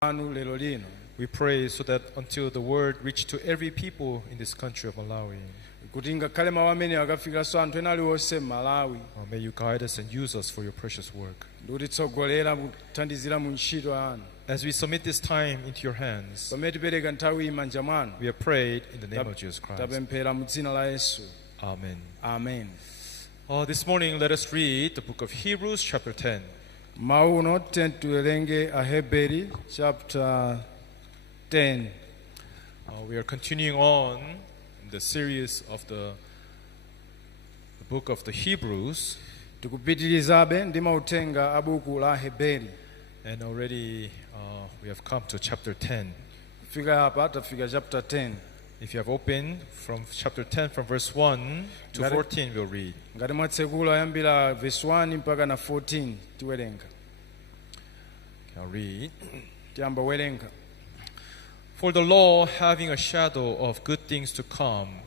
anu lero lino. We pray so that until the word reach to every people in this country of Malawi, Kuti ngakhale mawu amene akafikanso anthu ena aliwonse m'Malawi. may you guide us and use us for your precious work. Ndi kutitsogolera kuthandizira mu ntchito yanu. As we submit this time into your hands, Pamene tipereka nthawi m'manja mwanu. we have prayed in the name of Jesus Christ. Tapemphera mu dzina la Yesu. Amen. Amen. This morning, let us read the book of Hebrews, chapter 10. Mawu uno tiwerenge Aheberi chapter 10. We are continuing on in the series of the book of the Hebrews, Tikupitirizabe ndi mauthenga a buku la Aheberi. and already we have come to chapter 10. Kufika hapa tafika chapter 10. If you have opened from chapter 10, from verse 1 to Got it. 14, we'll read. Ngati mwatsekula yambira verse 1 mpaka na 14 tiwerenga. I'll read. Tiyamba werenga. For the law, having a shadow of good things to come,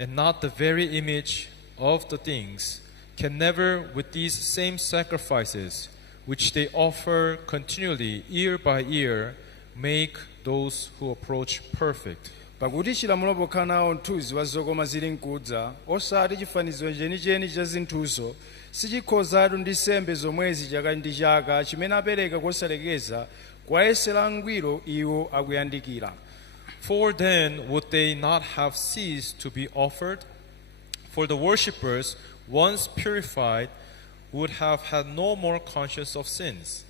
and not the very image of the things, can never, with these same sacrifices, which they offer continually year by year, make those who approach perfect. Pakuti chilamulo pokhala nawo mthunzi wa zokoma zili nkudza, osati chifanizo chenicheni cha zinthuzo, sichikhozatu ndi nsembe zomwezi chaka ndi chaka chimene apereka kosalekeza kwayesera angwiro iwo akuyandikira. For then would they not have ceased to be offered? For the worshippers, once purified, would have had no more conscience of sins.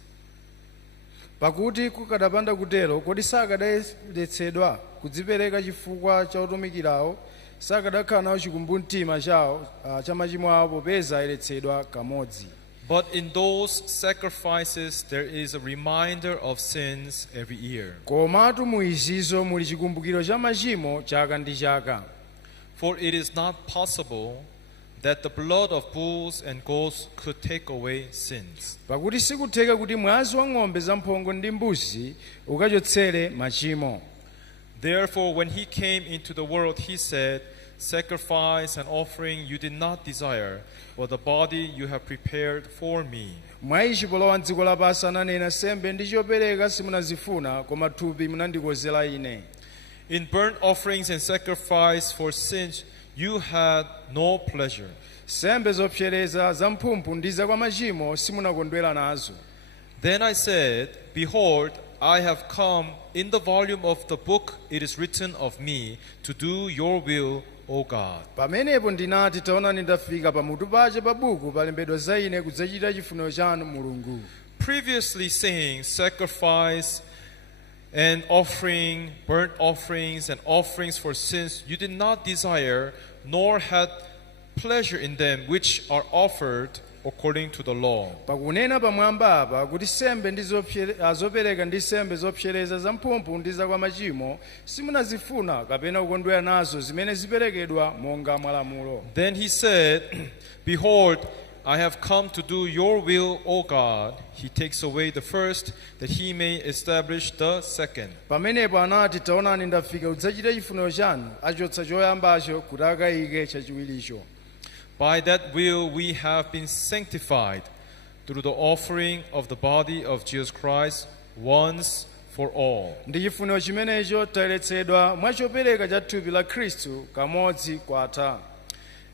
Pakuti kukadapanda kutero, kodi sakadayeretsedwa kudzipereka chifukwa cha otumikirawo, sakadakhala nawo chikumbumtima chawo cha machimo awo popeza ayeretsedwa kamodzi. But in those sacrifices there is a reminder of sins every year. Komatu mu izizo muli chikumbukiro cha machimo chaka ndi chaka. For it is not possible that the blood of bulls and goats could take away sins. Pakuti sikutheka kuti mwazi wa ng'ombe zamphongo ndi mbuzi ukachotsere machimo. Therefore, when he came into the world, he said, sacrifice and offering you did not desire, but the body you have prepared for me. Mwa ichi polowa m'dziko lapansi ananena, nsembe ndi chopereka simunazifuna, koma thupi munandikonzera ine. In burnt offerings and sacrifice for sins you had no pleasure. Nsembe zopsereza zamphumphu ndi za kwa machimo simunakondwera nazo. Then I said, behold, I have come. In the volume of the book it is written of me to do your will, O God. Pamenepo ndinati, taonani ndafika pamutu pache pa buku palembedwa za ine kudzachita chifuniro chanu Mulungu. Previously saying, sacrifice and offering, burnt offerings and offerings for sins you did not desire, nor had pleasure in them which are offered according to the law. Pakunena pamwamba apa kuti nsembe ndi zopereka ndi nsembe zopsereza zamphumphu ndi za kwa machimo simunazifuna kapena kukondwera nazo zimene ziperekedwa monga mwalamulo. Then he said, behold, I have come to do your will, O God. He takes away the first, that he may establish the second. Pamenepo anati, taonani ndafika kudzachita chifuniro chanu, achotsa choyambacho kuti akayike chachiwiricho. By that will we have been sanctified through the offering of the body of Jesus Christ once for all. Ndi chifuniro chimenecho tayeretsedwa mwa chopereka cha thupi la Khristu kamodzi kwatha.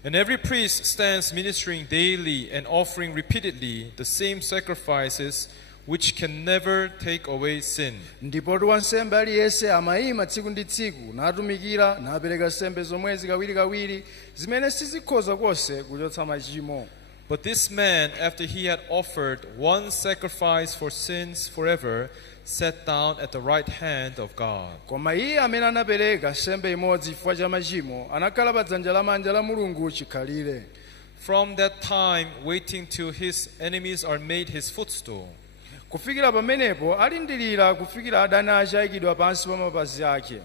And every priest stands ministering daily and offering repeatedly the same sacrifices which can never take away sin. Ndipo wansembe aliyense amayima tsiku ndi tsiku natumikira napereka nsembe zomwezi kawirikawiri zimene sizikhoza konse kuchotsa machimo. But this man, after he had offered one sacrifice for sins forever, sat down at the right hand of God. Koma iye amene anapereka nsembe imodzi chifukwa cha machimo anakhala pa dzanja lamanja la Mulungu chikhalire. From that time, waiting till his enemies are made his footstool. Kufikira pamenepo alindirira kufikira adani ake ayikidwa pansi pa mapazi ake.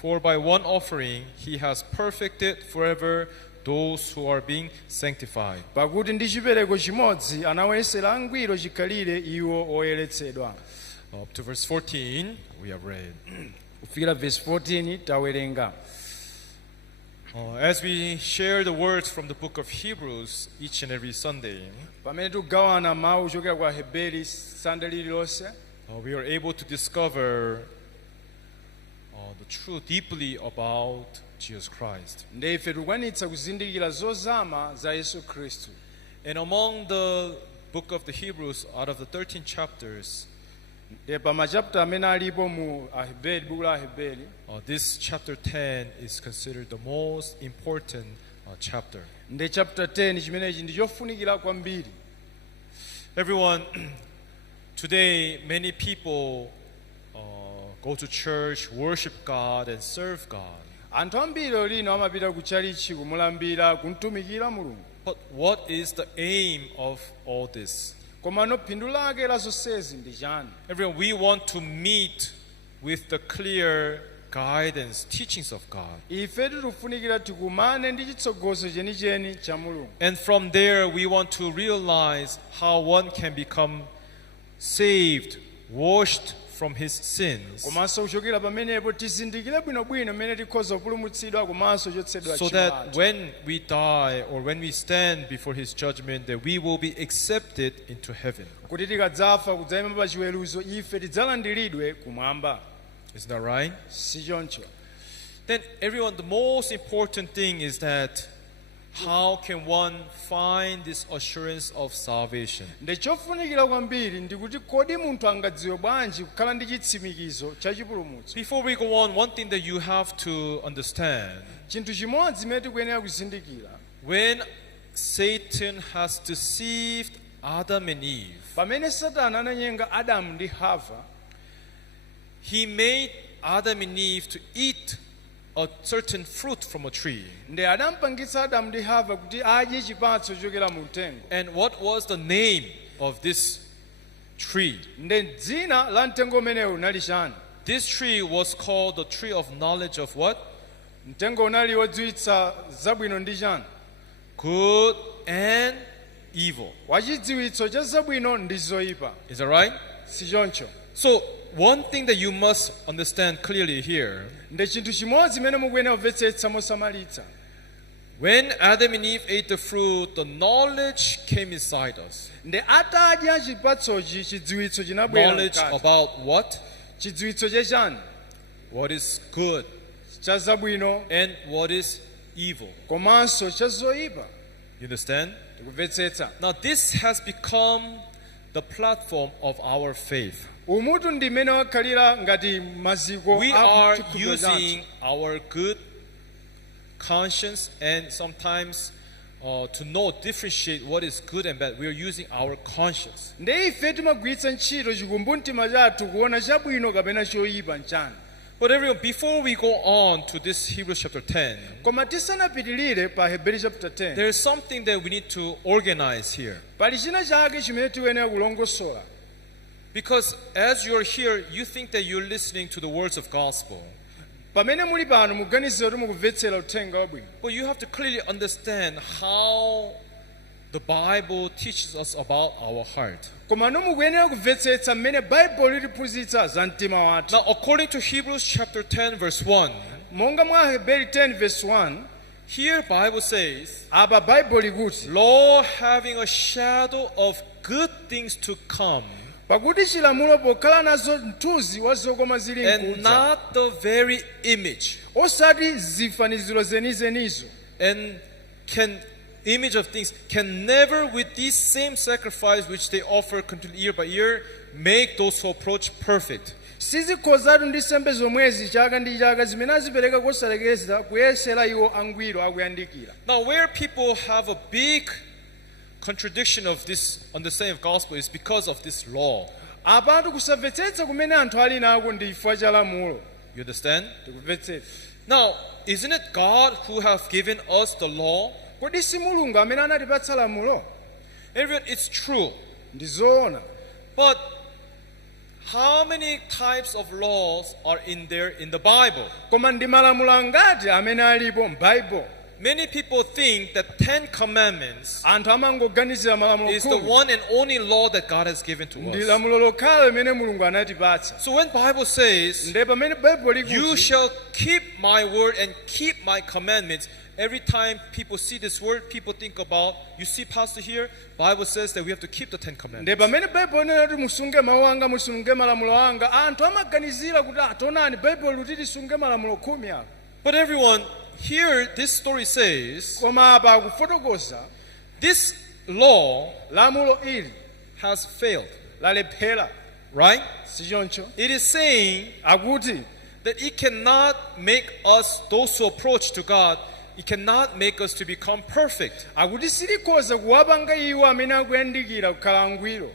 For by one offering he has perfected forever those who are being sanctified. Pakuti ndi chipereko chimodzi anawayesera angwiro chikhalire iwo oyeretsedwa. Up to verse 14, we have read. Kufikira verse 14 tawerenga. As we share the words from the book of Hebrews each and every Sunday, pamene tikugawana mawu ochokera kwa Aheberi Sunday lililonse, we are able to discover the truth deeply about Jesus Christ. Ndife tukwanitsa kuzindikira zozama za Yesu Khristu. And among the book of the Hebrews, out of the 13 chapters, Pa machapter amene alipo mu Aheberi, buku la Aheberi, this chapter 10 is considered the most important chapter. ndi chapter 10 chimenechi ndi chofunikira kwambiri. Everyone, today many people go to church, worship God, and serve God. Anthu ambiri lino amapita ku chalichi kumulambira kumtumikira Mulungu. But what is the aim of all this? Koma no phindu lake la zonsezi ndi chani? Everyone, we want to meet with the clear guidance, teachings of God. Ife tikufunikira tikumane ndi chitsogozo chenicheni cha Mulungu. And from there, we want to realize how one can become saved, washed from his sins, Komanso kuchokera pamenepo tizindikire bwinobwino mmene tikhoza kupulumutsidwa komanso chotsedwa so tchimo that lathu. when we die or when we stand before his judgment, that we will be accepted into heaven. Kuti tikadzafa kudzayima pa chiweruzo ife tidzalandiridwe kumwamba. Isn't that right? Si choncho. Then everyone, the most important thing is that how can one find this assurance of salvation? Ndi chofunikira kwambiri ndi kuti kodi munthu angadziwe bwanji kukhala ndi chitsimikizo cha chipulumutso. Before we go on, one thing that you have to understand, Chinthu chimodzi chimene tikuyenera kuzindikira, when Satan has deceived Adam and Eve, pamene Satana ananyenga Adamu ndi Hava, he made Adam and Eve to eat a certain fruit from a tree. ndi adampangitsa Adamu ndi Hava kuti adye chipatso chochokera mu mtengo. And what was the name of this tree? Ndi dzina la mtengo umenewu unali chani? This tree was called the tree of knowledge of what? Mtengo unali wodziwitsa zabwino ndi chani? Good and evil. Wachidziwitso cha zabwino ndi zoyipa. Is that right? Si choncho. So, one thing that you must understand clearly here, Ndi chinthu chimodzi chimene mukuyenera kumvetsetsa mosamalitsa. when Adam and Eve ate the fruit, the knowledge came inside us. Ndi atadya chipatsochi chidziwitso chinabwera Knowledge mkati. about what? Chidziwitso cha chani? What is good Cha zabwino and what is evil. komanso cha zoyipa. You understand? Tikumvetsetsa. Now, this has become the platform of our faith. Umutu ndi mmene wakhalira ngati maziko We a are chikhulupiriro chathu. using our good conscience and sometimes to know, differentiate what is good and bad. We are using our conscience. Ndi ife timagwiritsa ntchito chikumbumtima chathu kuona chabwino kapena choyipa nchani. But everyone, before we go on to this Hebrews chapter 10, Koma tisanapitirire pa Hebrew chapter 10, there is something that we need to organize here. pali china chake chimene tiyenera kulongosola. Because as you're here, you think that you're listening to the words of gospel. Pamene muli pano muganize kuti mukumvetsera uthenga wabwino. But you have to clearly understand how the Bible teaches us about our heart. Koma mukuyenera kumvetsetsa mmene Baibulo litiphunzitsa za mtima wathu. Now, according to Hebrews chapter 10, verse 1, Monga mwa Hebrew 10 verse 1, here Bible says, apa Baibulo likuti, Law having a shadow of good things to come, pakuti chilamulo pokhala nazo mthunzi wa zokoma zili and mkudza, not the very image, osati zifaniziro zenizenizo, and image of things, can never with these same sacrifice which they offer continually year by year, make those who approach perfect. sizikhozatu ndi nsembe zomwezi chaka ndi chaka zimene azipereka kosalekeza kuyesera iwo angwiro akuyandikira. Now, where people have a big contradiction of this understanding of gospel is because of this law. Apatu kusamvetsetsa kumene anthu ali nako ndi chifukwa cha lamulo. You understand? Tikumvetsetsa. Now, isn't it God who has given us the law? Kodi si Mulungu amene anatipatsa lamulo? Everyone, it's true. Ndi zoona. But how many types of laws are in there in the Bible? Koma ndi malamulo angati amene alipo m'Baibulo? Many people think that 10 commandments Anthu amangoganizira malamulo is the khumi. one and only law that God has given to Ndi us. lamulo lokhalo limene Mulungu anatipatsa. So when Bible says, Ndi pamene Baibulo you likuti shall keep my word and keep my commandments, every time people see this word, people think about, you see pastor here, Bible says that we have to keep the 10 commandments. nde pamene baibulo linena kuti musunge mawu anga musunge malamulo anga anthu amaganizira kuti atonani baibulo likuti tisunge malamulo khumi awo. But everyone, here this story says, koma apa akufotokoza this law lamulo ili has failed, lalephera, right? sichoncho. It is saying akuti that it cannot make us, those who approach to God, it cannot make us to become perfect. akuti silikhoza kuwapanga iwo amene akuyandikira kukhala angwiro.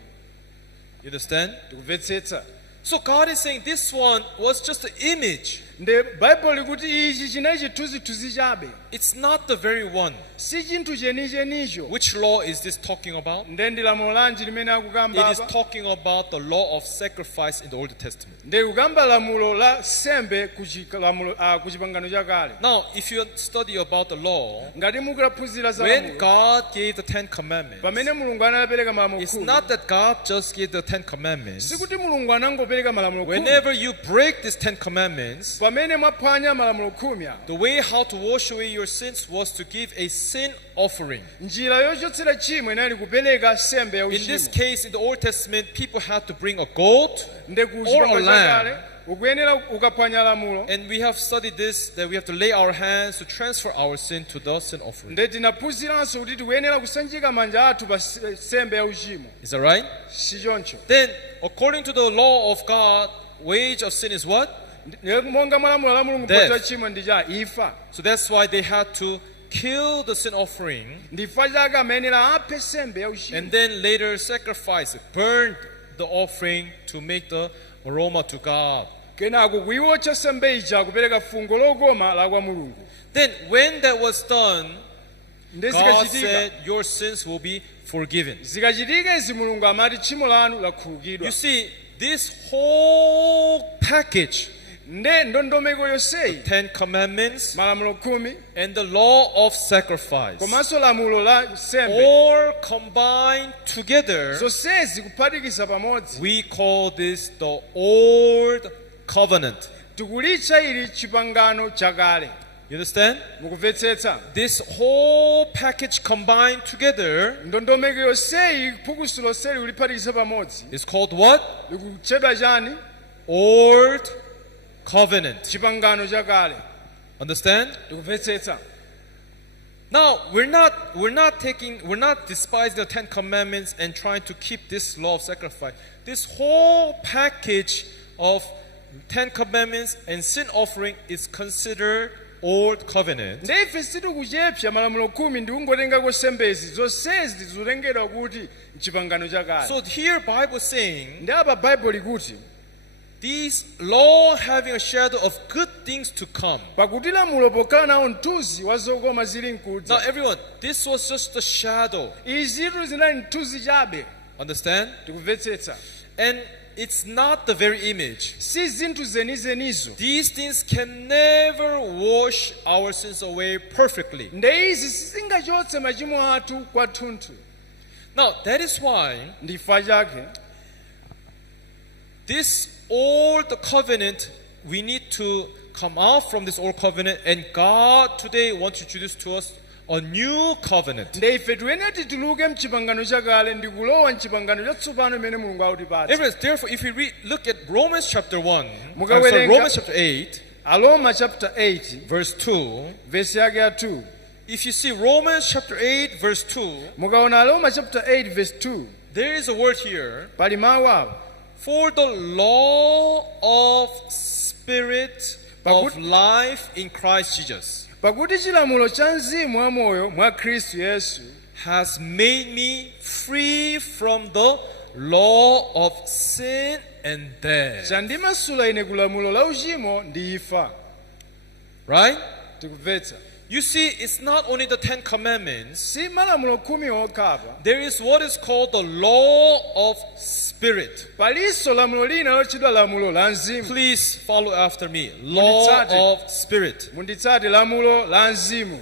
You understand? tikumvetsetsa. So God is saying this one was just an image. nde baibulo likuti ichi chinali chithunzithunzi chabe, It's not the very one. si chinthu chenichenicho. Which law is this talking about? nde ndi lamulo lanji limene akukamba It is apa? talking about the law of sacrifice in the Old Testament. nde kukamba lamulo la sembe ku chipangano chakale. Now, if you study about the law, ngati mukulaphunzira za when lamulo, God gave the 10 commandments, pamene mulungu anapereka malamulo it's khumi, not that God just gave the 10 commandments. sikuti mulungu anangopereka malamulo khumi. Whenever you break these 10 commandments, pamene mwaphwanya malamulo khumi awo, the way how to wash away your sins was to give a sin offering. njira yochotsera chimwe inali kupereka sembe ya In this uchimo. case, in the Old Testament, people had to bring a goat, nde ku or chipangano a lamb. chakale ukuyenera ukaphwanya lamulo. and we have studied this, that we have to lay our hands to transfer our sin to the sin offering. nde tinaphunziranso kuti tikuyenera kusanjika manja athu pa sembe ya uchimo, Is that right? sichoncho. Then, according to the law of God, wage of sin is what? monga malamulo la mulungu Death. mpotwa chimo ndi cha imfa. So that's why they had to kill the sin offering ndifa chake amayenera aphe sembe ya uchimo, and then later sacrifice it, burn the offering to make the aroma to God. kenako kuiwotcha sembe ija kupereka fungo lokoma la kwa mulungu. Then when that was done, nde God zikachitika said your sins will be forgiven. zikachitika izi mulungu amati tchimo lanu lakhululukidwa. You see, this whole package, nde ndondomeko yonseyi, 10 commandments malamulo khumi and the law of sacrifice, komanso lamulo la sembe, all combined together, zonsezi kuphatikisa pamodzi, we call this the Old Covenant. tikulitcha ili chipangano chakale. You understand? mukumvetsetsa? This whole package combined together ndondomeko yonseyi phukuso lonseli kuliphatikisa pamodzi is called what? likutchedwa chani? Old Covenant. chipangano chakale. Understand? tikumvetsetsa? Now, we're not despising the 10 commandments and trying to keep this law of sacrifice. This whole package of 10 commandments and sin offering is considered Old Covenant. nde ife sitikuchepsa malamulo khumi ndi kungotengako sembezi zonsezi zikutengedwa kuti mchipangano chakale. So here Bible is saying, ndi apa baibulo likuti these law having a shadow of good things to come. pakuti lamulo pokhala nawo mthunzi wa zokoma zili Now mkudza. everyone, this was just the shadow. izitu zinali mthunzi chabe. Understand? tikumvetsetsa? And it's not the very image. si zinthu zenizenizo. These things can never wash our sins away perfectly. nde izi sizingachotse machimo athu kwathunthu. Now that is why ndifa chake this old covenant, we need to come out from this old covenant, and God today wants to introduce to us a new covenant. nde ife tiyenera tituluke mchipangano chakale ndi kulowa mchipangano chatsopano imene mulungu akutipatsa. Therefore, if we look at Romans chapter 1, Mukawerenga- Romans chapter 8, Aroma chapter 8 verse 2, verse yake ya 2. if you see Romans chapter 8, verse 2, mukaona Aroma chapter 8 verse 2 there is a word here, pali mawu awo. for the law of spirit of Pakuti- life in Christ Jesus pakuti chilamulo cha mzimu wa moyo mwa khristu yesu has made me free from the law of sin and death. chandimasula ine kulamulo la uchimo ndi imfa. Right? tikumvetsa? You see, it's not only the 10 commandments, si malamulo khumi okhapa. there is what is called the law of spirit. palinso lamulo lina lotchedwa lamulo la mzimu. Please follow after me. Law Munditsate. of spirit. munditsate lamulo la mzimu.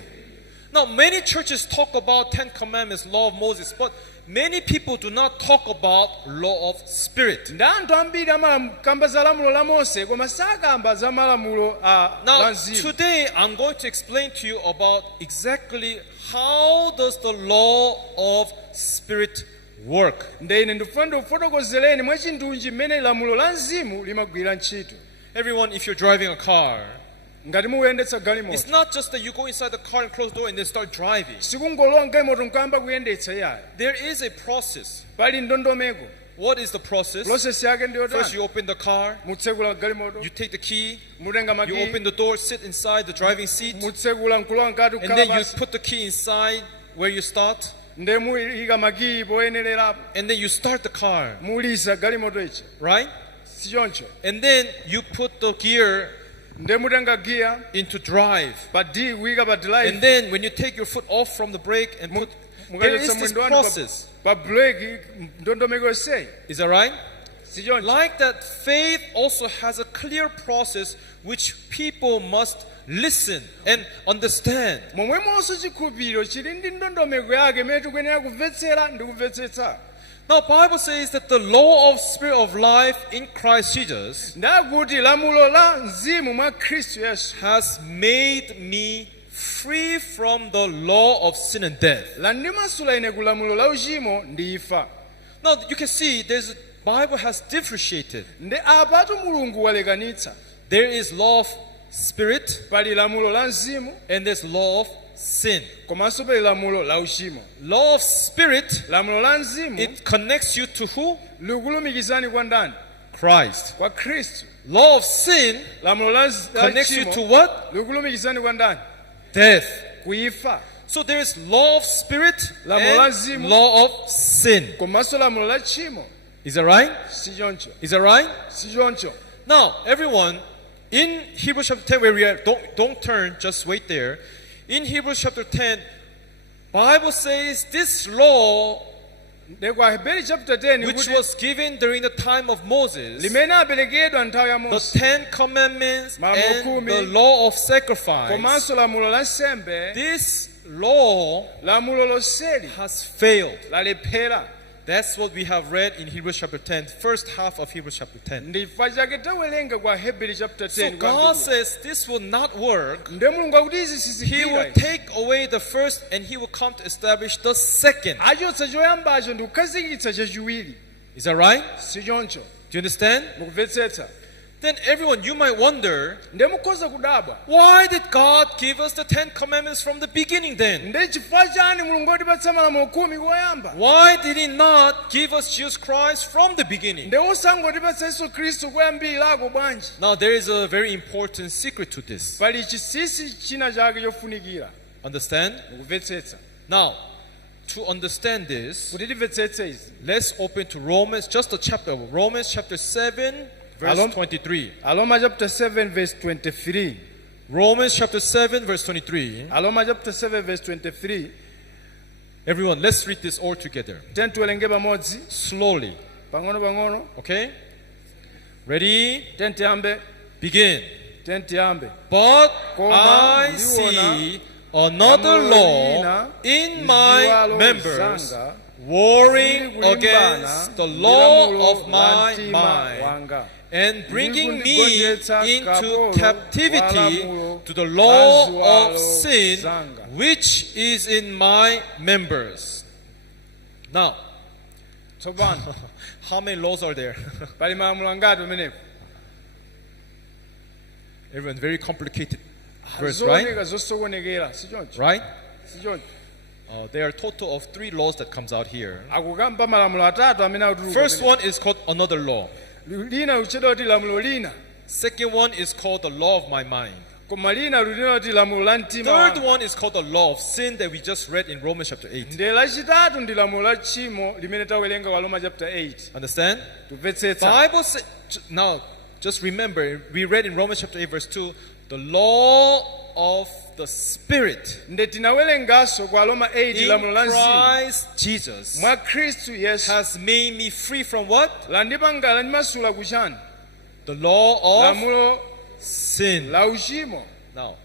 Now, many churches talk about 10 commandments, law of Moses, but many people do not talk about law of spirit. ndi anthu ambiri amakamba za lamulo la Mose koma sakamba za malamulo la Now, mzimu. today I'm going to explain to you about exactly how does the law of spirit work. Ndine ndifuna ndikufotokozereni mwachindunji mmene lamulo la mzimu limagwira ntchito. Everyone, if you're driving a car, Ngati muyendetsa it's galimoto not just that you go inside the car and close the door and then start driving. sikungolowa galimoto nkamba kuyendetsa yayo. There is a process. Pali ndondomeko. What is the process? Process yake ndi First, you yotani. open the car, Mutsekula galimoto, you take the key, mutenga you open maki, the door, sit inside the driving seat, mutsekula nkulowa nkati and kukhala then you pansi. put the key inside where you start, Nde muyika maki poyenelerapo. and then you start the car, Mulisa galimoto ichi. right? Si choncho. And then you put the gear Nde mutenga gear into drive. pa D kuyika pa And drive. then when you take your foot off from the brake and put, there is Mukachotsa this mwendo wanu process. pa brake ndondomeko yonseyi. Is that right? Si choncho. Like that, faith also has a clear process which people must listen and understand. Momwemonso chikhulupiriro chili ndi ndondomeko yake imene tikuyenera kumvetsera ndi kumvetsetsa. Now, Bible says that the law of spirit of life in Christ Jesus Ndakuti lamulo la mzimu mwa Khristu Yesu has made me free from the law of sin and death. landimasula ine ku lamulo la uchimo ndi imfa. Now, you can see there's Bible has differentiated. Ndi apatu Mulungu walekanitsa. There is law of spirit Pali lamulo la mzimu and there's law of sin. komanso pali lamulo la uchimo. Law of spirit, Lamulo la mzimu it connects you to who? likulumikizani kwa ndani? Christ. Kwa Khristu. Law of sin Lamulo la connects you to uchimo what? likulumikizani kwa ndani? Death. Kuifa. So there is law of spirit Lamulo la and mzimu. law of sin. Komanso lamulo la chimo. Is that right? Si choncho. Is that right? Si choncho. Now, everyone, in Hebrews chapter 10, where we are, don't turn, just wait there. In Hebrews chapter 10, Bible says this law, Ndi kwa Hebrew chapter 10 which kuti was given during the time of Moses, limene aperekedwa nthawi ya the Mose. 10 commandments Malamulo and khumi. the law of sacrifice, Komanso lamulo la nsembe. this law Lamulo lonseli has failed. lalephera. That's what we have read in Hebrews chapter 10, first half of Hebrews chapter 10. Ndi chifukwa chake tawerenga kwa Hebrew chapter So 10 God kwambiri. says this will not work. Ndi Mulungu akuti izi He will sizigwira. take away the first and he will come to establish the second. Achotsa choyambacho ndi kukhazikitsa chachiwiri. Is that right? Si choncho. Do you understand? Mukumvetsetsa. Then everyone, you might wonder, Ndi mukhoza kudabwa. why did God give us the 10 commandments from the beginning then? Ndi chifukwa chani Mulungu watipatsa malamulo khumi koyamba? Why did he not give us Jesus Christ from the beginning? Ndi osangotipatsa Yesu Khristu koyambirako bwanji? Now there is a very important secret to this. Pali chinsinsi china chake chofunikira. Understand? Mukumvetsetsa. Now, to understand this, Kuti timvetsetse izi. let's open to Romans, just a chapter, Romans chapter 7, verse Alom- 23. Aloma chapter 7 verse 23. Romans chapter 7, verse 23. Aloma chapter 7 verse 23. Everyone, let's read this all together. Tiyeni tiwerenge pamodzi Slowly. pang'ono-pang'ono. Okay? Ready? Tiyeni tiyambe. Begin. Tiyeni tiyambe. But Koma I ndiona see another lamulo law lina in my ziwalo members, zanga warring zili kulimbana against the ndi law lamulo of la my mtima mind, wanga. and bringing me kundigonjetsa into kapolo captivity walamulo to the law la ziwalo of sin zanga. which is in my members. Now, Tsopano how many laws are there? pali malamulo angati pamenepo? Everyone, very complicated verse, right? Zooneka zosokonekera si choncho. Right? Si choncho. There are a total of 3 laws that comes out here. Akukamba malamulo atatu amene akutuluka. First one is called another law. Lina luchedwa kuti lamulo lina. Second one is called the law of my mind. Koma lina lulina kuti lamulo la mtima Third wanga. one is called the law of sin that we just read in Romans chapter 8. Ndi lachitatu ndi lamulo la tchimo limene tawerenga kwa Roma chapter 8. Understand? Tumvetsetsa. Bible says, now just remember, we read in Romans chapter 8 verse 2, the law of the Spirit Ndi tinawerenganso kwa Roma 8 in lamulo la mzimu. Christ Jesus Mwa Khristu Yesu has made me free from what? landipanga landimasula kuchani? The law of Lamulo sin. la uchimo. Now,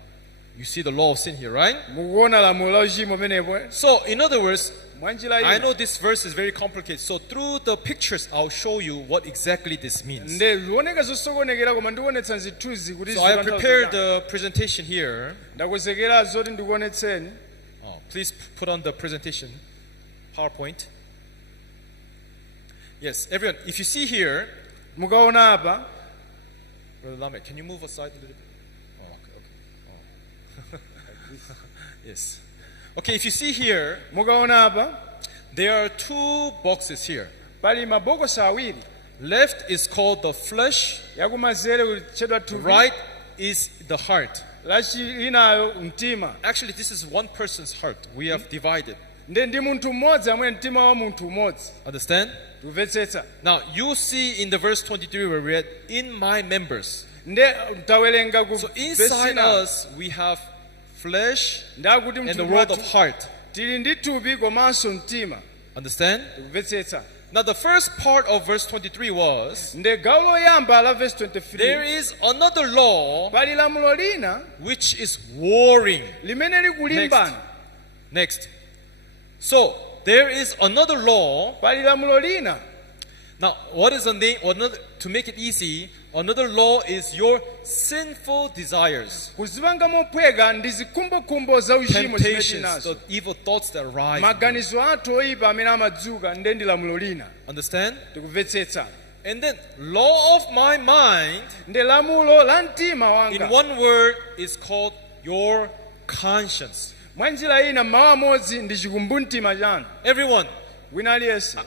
you see the law of sin here, right? Mukuona lamulo la uchimo penepo. So, in other words, mwanjira I ina know this verse is very complicated, so through the pictures I'll show you what exactly this means. nde luoneka zosokonekera koma ndikuonetsa zithunzi kuti So I have prepared zitanthauza the presentation here. ndakonzekera zoti ndikuonetseni. Oh, please put on the presentation, PowerPoint. Yes, everyone, if you see here, Mukaona apa Brother Lamed, can you move aside a little bit? Oh, okay. Oh. Yes. Okay, if you see here, mukaona apa there are two boxes here. pali mabokosi awiri, Left is called the flesh, yakumanzere kutchedwa thupi, right is the heart. lachinayo mtima. Actually, this is one person's heart. We have divided. Nde ndi munthu mmodzi amene mtima wa munthu umodzi. Understand? Kumvetsetsa. Now, you see in the verse 23 we read, in my members. Nde tawerenga ku So inside vesina us, we have flesh ndakuti and the mtundu world of wathu heart. tili ndi thupi komanso mtima. Understand? Kumvetsetsa. Now, the first part of verse 23 was, Nde gawo loyamba la verse there 23 is another law pali lamulo lina which is warring. limene likulimbana. Next. So, there is another law. Pali lamulo lina. Now, what is the name? Another, to make it easy, another law is your sinful desires, Kuzipanga mophweka ndi zikhumbokhumbo za uchimo zimene temptations, tinazo. the evil thoughts that rise. Maganizo athu oyipa amene amadzuka nde ndi lamulo lina. Understand? Tikumvetsetsa. And then, law of my mind, Nde lamulo la mtima in wanga. one word, is called your conscience. Mwanjira ina mawu amodzi ndi chikumbumtima chanu. Everyone, Wina aliyense.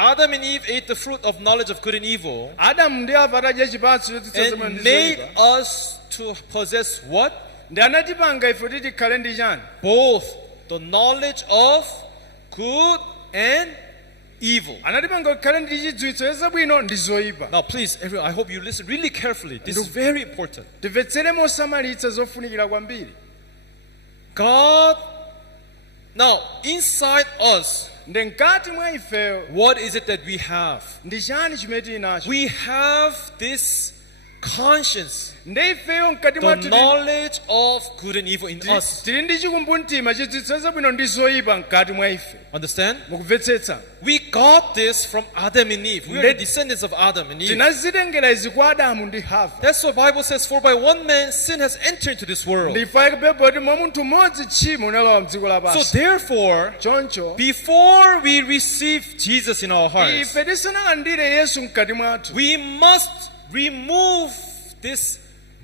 Adam and Eve ate the fruit of knowledge of good and evil Adamu ndi Eva adadya chipatso chotsitsa zabwino and ndi made zoyipa. us to possess what? Ndi anatipanga ife kuti tikhale ndi chani? Both the knowledge of good and evil. Anatipanga tikhale ndi chidziwitso cha zabwino ndi zoyipa. Now, please, everyone, I hope you listen really carefully. This is very important. Timvetsere mosamalitsa zofunikira kwambiri. God, now, inside us, Nde mkati mwa ifeyo what is it that we have? ndi chani chimene tili nacho? We have this conscience, Nde ifeyo mkati the mwathu knowledge of good and evil in us. tili ndi chikumbumtima chidziwitso cha zabwino ndi zoyipa mkati mwa ife. Understand? Mukumvetsetsa. We got this from Adam and Eve. We are the descendants of Adam and Eve. Tinazitengera izi kwa Adamu ndi Hava. That's what the Bible says, for by one man sin has entered into this world. Ndifa Biblia kuti mwa munthu mmodzi tchimo linalowa mdziko So lapansi. therefore, Choncho before we receive Jesus in our hearts, ife tisanalandire Yesu mkati mwathu, we must remove this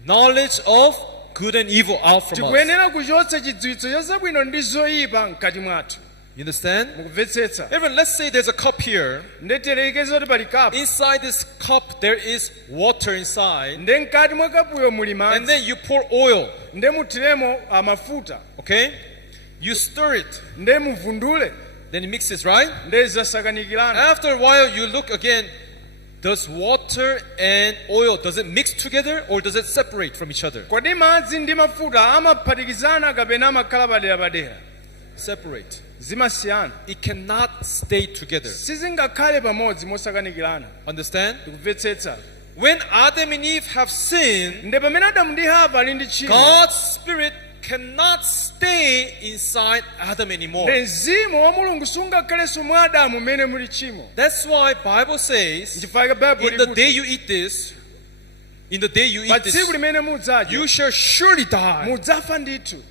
knowledge of good and evil out from us. tikuyenera kuchotsa chidziwitso cha zabwino ndi zoyipa mkati mwathu. You understand? Mukumvetsetsa. Everyone, let's say there's a cup here. Nde tiyerekeze kuti pali kapu. Inside this cup, there is water inside. Nde mkati mwa kapuyo muli And madzi. then you pour oil. Nde muthiremo mafuta. Okay? You stir it. Nde muvundule. Then it mixes, right? Nde zasakanikirana. After a while, you look again. Does water and oil, does it mix together or does it separate from each other? Kodi madzi ndi mafuta amaphatikizana kapena amakhala padera padera? Separate. Zimasiyana. It cannot stay together. Sizingakhale pamodzi mosakanikirana. Understand? Tikumvetsetsa. When Adam and Eve have sinned, Nde pamene Adamu ndi Hava ali ndi tchimo, God's Spirit cannot stay inside Adam anymore. nde mzimu wa Mulungu sungakhalenso mwa Adamu mmene muli tchimo. That's why Bible says, Nchifukwa Biblia in the day ikuti you eat this, in the day you pa eat tsiku this, limene mudzadya you shall surely die. mudzafa ndithu.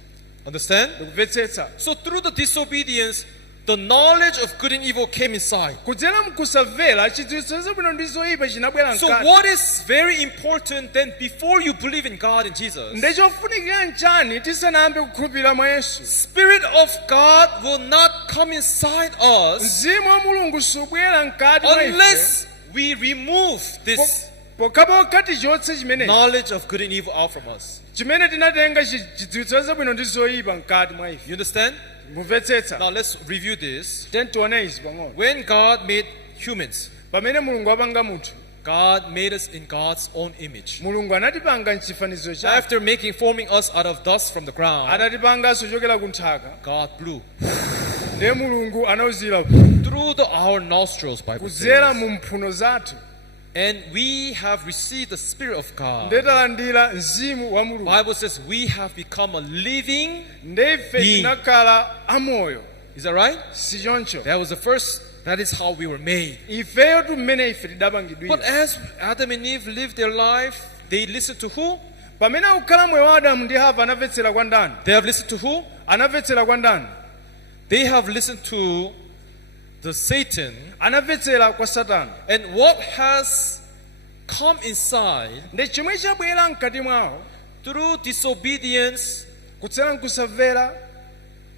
Understand? Tikumvetsetsa. So through the disobedience, the knowledge of good and evil came inside. Kudzera mkusamvera chidziwitso cha zabwino ndi zoyipa chinabwera So mkati. what is very important then before you believe in God and Jesus? Nde chofunikira nchani tisanayambe kukhulupirira mwa Yesu? Spirit of God will not come inside us Mzimu wa Mulungu subwera mkati mwa ife unless we remove this pokapoka tichotse chimene knowledge of good and evil out from us. chimene tinatenga chidziwitso cha zabwino ndi zoyipa mkati mwa ife. You understand? Mumvetsetsa. Now let's review this. Tione izi pang'ono. When God made humans, Pamene Mulungu apanga munthu, God made us in God's own image. Mulungu anatipanga mchifanizo chake. After forming us out of dust from the ground, Anatipanganso chokera ku nthaka. God blew Ndiye Mulungu anauzira through our nostrils, Bible kudzera says. mu mphuno zathu. And we have received the Spirit of God. Nde talandira mzimu wa Mulungu. Bible says we have become a living Nde ife being. tinakhala amoyo. Is that right? sichoncho. That was the first. That is how we were made. Ifeyo tumene ife But tidapangidwira. as Adam and Eve lived their life, they listened to who? Pamene akukhala moyo wa Adamu ndi Hava anamvetsera kwa ndani? They have listened to who? Anamvetsera kwa ndani? They have listened to the Satan. Anamvetsera kwa Satana. And what has come inside Ndi chomwe chabwera mkati mwawo through disobedience, kutsera nkusamvera,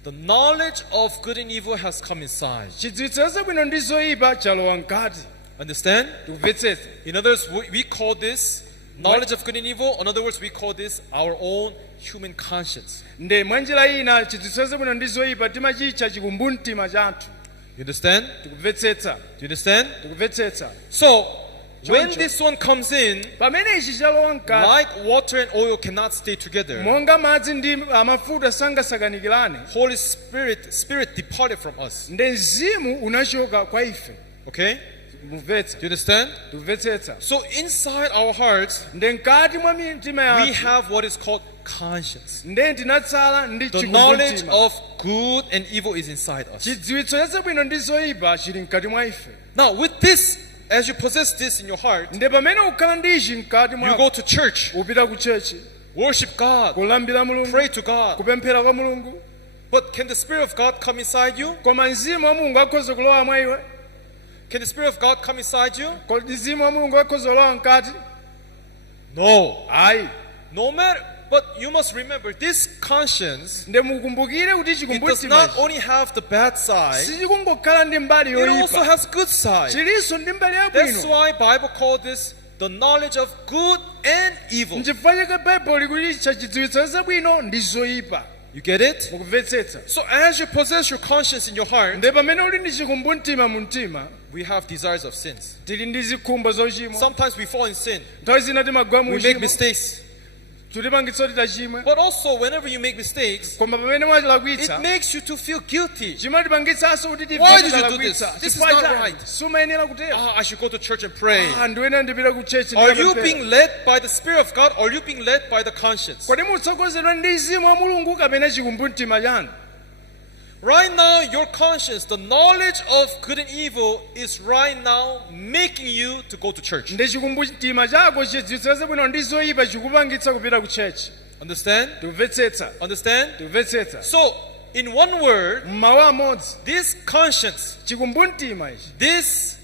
the knowledge of good and evil has come inside. chidziwitso zabwino ndi zoyipa chalowa mkati. Understand? Tikumvetsetsa. In other words, we call this knowledge of good and evil. In other words, we call this our own human conscience. Nde mwanjira ina chidziwitso zabwino ndi zoyipa timachitcha chikumbumtima chathu. You understand? Tikumvetsetsa. Do you understand? Tikumvetsetsa. So, when Choncho. this one comes in, Pamene ichi chalowa mkati, like water and oil cannot stay together. monga madzi ndi mafuta sangasakanikirane, Holy Spirit departed from us. nde mzimu unachoka kwa ife. Okay? Mumvetse. Do you understand? Tikumvetsetsa. So inside our hearts, Nde mkati mwa mitima we yathu have what is called conscience. nde tinatsala ndi The knowledge chikumbumtima. of good and evil is inside us. Chidziwitso cha zabwino ndi zoyipa chili mkati mwa ife. Now, with this, as you possess this in your heart, Nde pamene ukhala ndi ichi mkati you mwako, go to church, upita ku chechi, worship God, kulambira Mulungu, pray to God. kupemphera kwa Mulungu. But can the Spirit of God come inside you? Koma mzimu wa Mulungu akhoza kulowa mwa iwe? Can the Spirit of God come inside you? Kodi mzimu wa Mulungu akhoza kulowa mkati? No. Ayi. No matter. But you must remember, this conscience, Nde mukumbukire kuti it does chikumbumtima not ichi only have the bad side, sichikungokhala ndi mbali it also yoyipa, has good side. chilinso ndi mbali That's yabwino. why Bible called this the knowledge of good and evil. N'chifukwa chake Baibulo likulitcha chidziwitso zabwino ndi zoyipa. You get it? Mukumvetsetsa. So as you possess your conscience in your heart, Nde pamene uli ndi chikumbumtima mu mtima, we have desires of sins. tili ndi zikhumbo zochimwa. Sometimes we fall in sin. Nthawi zina timagwa mu We make uchimo, mistakes. tipangitsa kuti tachimwe. But also, whenever you make mistakes, Koma pamene it mwalakwitsa, makes you to feel guilty. chimatipangitsanso kuti Why did you do talakwitsa. this? This is Chifukwa not chani? right. Sumayenera kutero. I should go to church and pray. Ndiwene ndipita ku chechi Are you ndikapemphera. being led by the Spirit of God or are you being led by the conscience? Kodi mutsogozedwa ndi mzimu wa Mulungu kapena chikumbumtima chanu? Right now, your conscience, the knowledge of good and evil, is right now making you to go to church. Ndi chikumbumtima chako chidziwitso zabwino ndi zoyipa chikupangitsa kupita ku chechi. Understand? Timvetsetsa. Understand? Timvetsetsa. So, in one word, Mmawu amodzi, this conscience, chikumbumtima ichi, this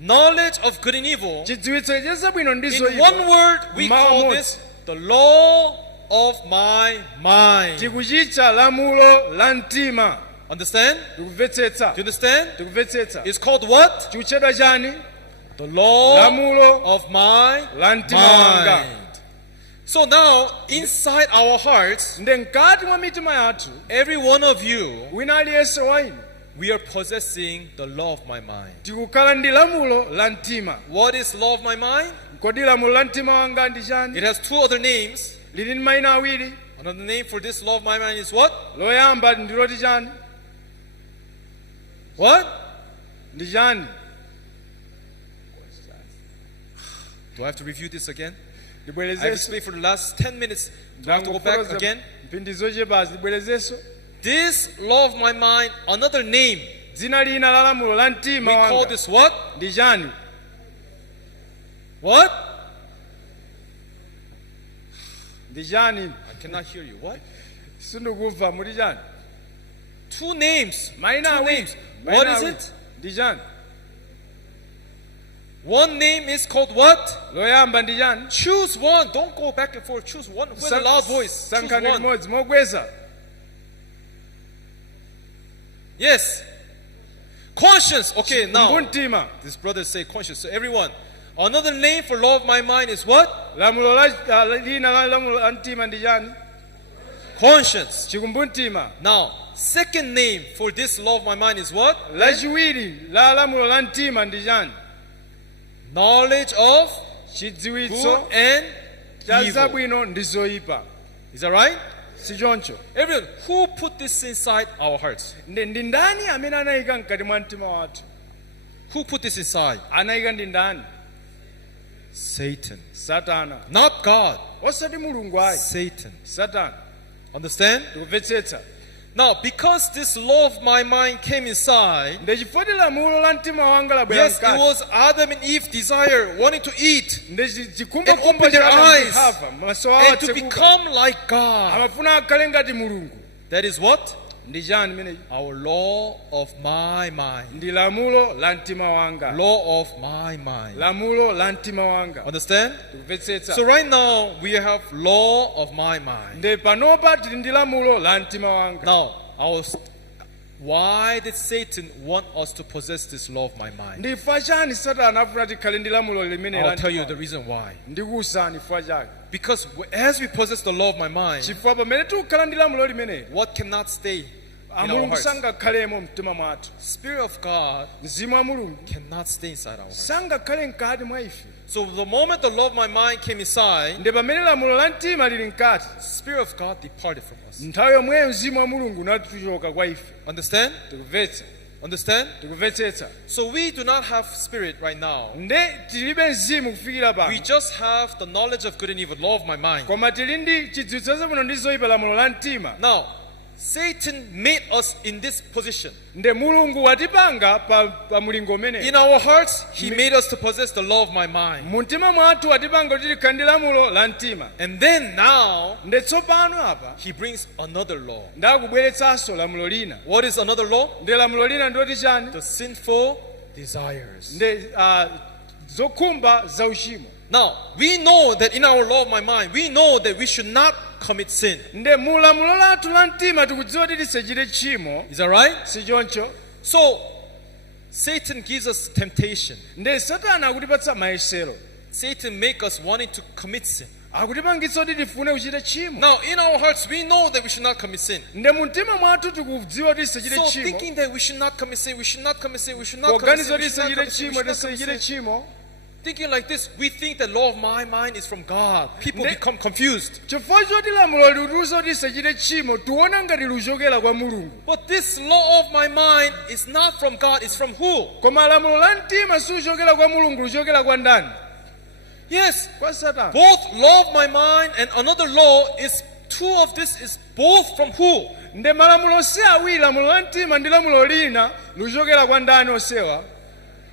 knowledge of good and evil, chidziwitso cha zabwino ndi in zoyipa, one word, we call this the law of my mind. tikuchitcha lamulo la mtima. Understand? Tikumvetsetsa. Do you understand? Tikumvetsetsa. It's called what? Chikutchedwa chani? The law Lamulo of my la mtima wanga. mind. So now, inside our hearts, Nde mkati mwa mitima yathu, every one of you, wina aliyense wa inu, we are possessing the law of my mind. tikukhala ndi lamulo la mtima. What is law of my mind? Kodi lamulo la mtima wanga ndi It chani? has two other names. Lili ndi mayina awiri. Another name for this law of my mind is what? Loyamba ndiloti chani? What? Ndi chani? Do I have to review this again? I've Ndibwerezenso. explained for the last 10 minutes. Do I have to go back again? Mpindizo chebazi ndibwerezenso. This law of my mind, another name. Dzina lina la lamulo la We mtima call wanga this what? ndi chani? What? Ndi chani? I cannot hear you. What? Sindikumva muli chani? Two names. Mayina Two awiri. names. Mayina What is awiri. it? Ndi chani? One name is called what? Loyamba ndi chani? Choose one. Don't go back and forth. Choose one with a loud voice. Choose Sankhani one. limodzi mokweza. Yes. Conscience. Okay, now. Mtima. This brother say conscience. So everyone. Another name for law of my mind is what? Lamulo lina la lamulo la mtima ndi chani? Conscience. Chikumbumtima. Now, second name for this law of my mind is what? Lachiwiri la lamulo la mtima ndi chani? Knowledge of Chidziwitso good and cha evil. zabwino ndi zoyipa. Is that right? Si choncho. Everyone, who put this inside our hearts? Ndi ndani amene anayika mkati mwa mtima wathu? Who put this inside? Anayika ndi ndani? Satan. Satana. Not God. Osati Mulungu ayi. Satan. Satana. Understand? Tikumvetsetsa. Now, because this law of my mind came inside, ndechifoti lamulo la mtima wanga labwera yes, it mkati. was Adam and Eve desire, wanting to eat Chikumba and open their eyes maso awo and to atsekuka. become like God. Amafuna akhale ngati mulungu. That is what? Ndi chani menechi? Our law of my mind. Ndi lamulo la mtima wanga. Law of my mind. Lamulo la mtima wanga. Understand? Tikumvetsetsa. So right now we have law of my mind. Nde panopa tili ndi lamulo la mtima wanga. Now, why did Satan want us to possess this law of my mind? Ndi chifukwa chani Satana afuna tikhale ndi lamulo limene la I'll tell you mtima the wanga? reason why. Ndikuwuzani chifukwa chake. Because as we possess the law of my mind, Chifukwa pamene tikukhala ndi lamulo limeneli, what cannot stay in our Mulungu hearts? sangakhalemo mtima mwathu. Spirit of God Mzimu wa Mulungu cannot stay inside our hearts. sangakhale mkati mwa ife. So the moment the law of my mind came inside, Nde pamene lamulo la mtima lili mkati, Spirit of God departed from us. nthawi yomweyo mzimu wa Mulungu unatichoka kwa ife. Understand? Tikumvetsa. Understand? Tikumvetsetsa. So we do not have spirit right now. Nde tilibe mzimu kufikira We pano. just have the knowledge of good and evil, law of my mind. Koma tili ndi chidziwitso zabwino ndi zoyipa, lamulo la mtima. Now, Satan made us in this position. Nde Mulungu watipanga pa mulingo umene. In our hearts, He made us to possess the law of my mind. Mu mtima mwathu watipanga kuti tikhale ndi lamulo la mtima. And then now, Nde tsopano apa He brings another law. ndakubweretsanso lamulo lina. What is another law? Nde lamulo lina ndoti chani? The sinful desires. Nde zokhumba za uchimo. Now, we know that in our law of my mind, we know that we should not commit sin. Nde mu lamulo lathu la mtima tikudziwa kuti tisachite tchimo. Is that right? Si choncho? So, Satan gives us temptation. Nde Satana akutipatsa mayesero. Satan make us wanting to commit sin. Akutipangitsa kuti tifune kuchita tchimo. Now, in our hearts, we know that we should not commit sin. Nde mu mtima mwathu tikudziwa kuti tisachite So, tchimo. thinking that we should not commit sin, we should not commit sin, we should not commit Poganiza sin, kuti we should not tisachite commit sin, we tchimo, should not commit tisachite sin. tchimo. Thinking like this, we think the law of my mind is from God. People Ne- become confused. Chifukwa choti lamulo litiuza kuti tisachite tchimo, tiona ngati luchokera kwa Mulungu. But this law of my mind is not from God, it's from who? Koma lamulo la mtima siluchokera kwa Mulungu, luchokera kwa ndani? Yes, Kwa Satana. both law of my mind and another law is two of this is both from who? Nde malamulo si awiri, lamulo la mtima ndi lamulo lina luchokera kwa ndani osewa?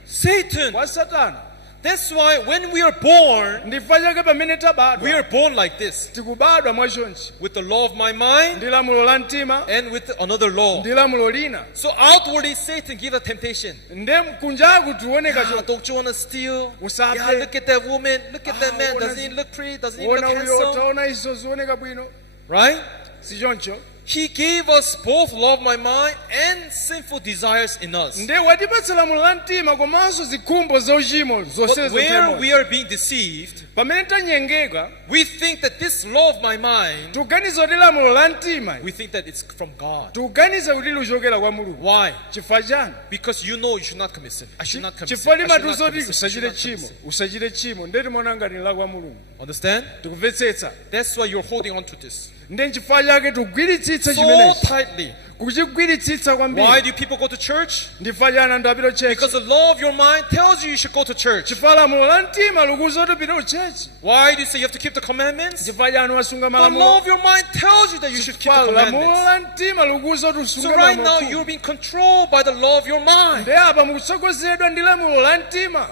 Satan. Kwa Satana. That's why when we are born, Ndifukwa chake pamene we are tabadwa, born like this, tikubadwa mwachonchi. with the law of my mind Ndi lamulo la mtima, and with another law. ndi lamulo lina. So outwardly, Satan gives a temptation. Nde kunjaku tioneka Ah, don't you want to steal? Usape. Yeah, look at that woman. Look at that Ah, man. ona Doesn't he zi- look pretty? Doesn't he look ona uyo handsome? taona izo zioneka bwino. Right? Si choncho? He gave us both law of my mind and sinful desires in us. Nde watipatsa lamulo la mtima komanso zikhumbo zauchimo But zonse where zothemo. we are being deceived, Pamene tanyengeka, we think that this law of my mind, tikuganiza kuti lamulo la mtima we think that it's from God. tikuganiza kuti luchokera kwa Mulungu. Why? Chifukwa chani? Because you know you should not commit sin. I should not commit sin. Chifukwa I should not limatiuza commit kuti sin. I should usachite not commit tchimo, sin. usachite tchimo, nde timaona ngati ni la kwa Mulungu. Understand? Tikumvetsetsa. That's why you're holding on to this Nde chifukwa chake tikugwiritsitsa so chimenechi. tightly. Kuchigwiritsitsa Why kwambiri. do people go to church? Ndifukwa chani anthu apita kuchechi? Because the law of your mind tells you you should go to church. Chifukwa lamulo la mtima lukuza kuti upite kuchechi. Why do you say you have to keep the commandments? Chifukwa chani wasunga The law malamulo? of your mind tells you that you should keep the Chifukwa lamulo commandments. la mtima lukuza kuti So usunge right now malamulo. you're being controlled by the law of your mind. Nde apa mukutsogozedwa ndi lamulo la mtima.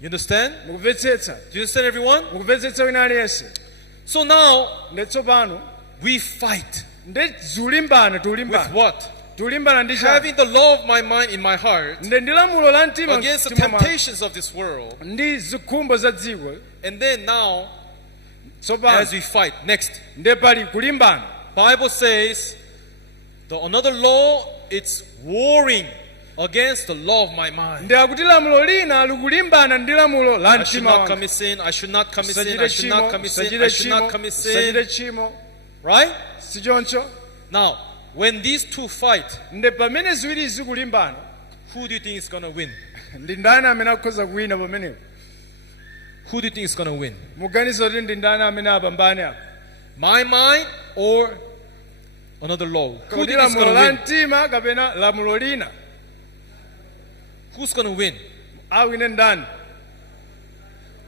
You understand? Mukupvetsetsa. Do you understand, everyone? Mukupvetsetsa wina aliyense. So now Nde tsopano we fight nde zulimbana with tulimbana. what? Tulimbana ndi chani? Having the law of my mind in my heart Nde ndi lamulo la mtima against the mtima mwanga. temptations of this world. Ndi zikhumbo za dziko. And then now, Tsopano as we fight, next, nde pali kulimbana. Bible says the another law, it's warring against the law of my mind. Nde akuti lamulo lina likulimbana ndi lamulo la I should mtima not wanga. commit sin. I should not commit sin. Usachite I should not tchimo, commit sin. usachite I should not tchimo, commit usachite sin. tchimo. Right? Si choncho? Now, when these two fight, Nde pamene ziwiri zikulimbana, who do you think is going to win? ndi ndani amene akhoza kuwina pamenepo? Who do you think is going to win? Muganiza kuti ndi ndani amene apambane apa? My mind or another law? Who do Kuti you think is going lamulo to la win? mtima kapena lamulo lina? Who's going to win? Awine ndani?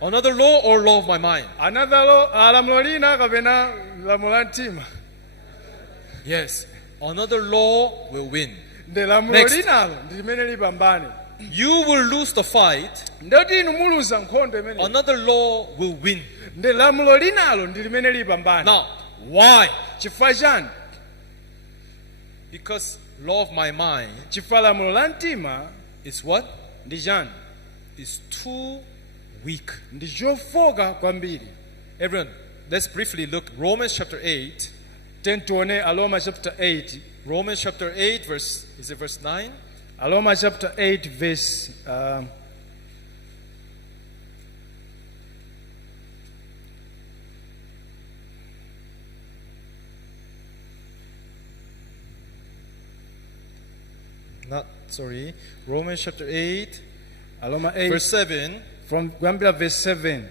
Another law or law of my mind? Lamulo lina kapena lamulo la mtima? Yes. another law will win. nde lamulo Next. linalo ndi limene lipambane. You will lose the fight, Ndoti inu muluza nkhondo imene. another law will win. Nde lamulo linalo ndi limene lipambane. Now, why? Chifukwa chani? Because law of my mind Chifukwa lamulo la mtima is what? ndi chani? Is too weak. Ndi chofoka kwambiri. Everyone, let's briefly look Romans chapter 8. Tione Aroma chapter 8. Romans chapter 8 verse, is it verse 9? Aroma chapter 8 verse Romans chapter 8 Aroma 8 verse 7. from kuyambira verse 7.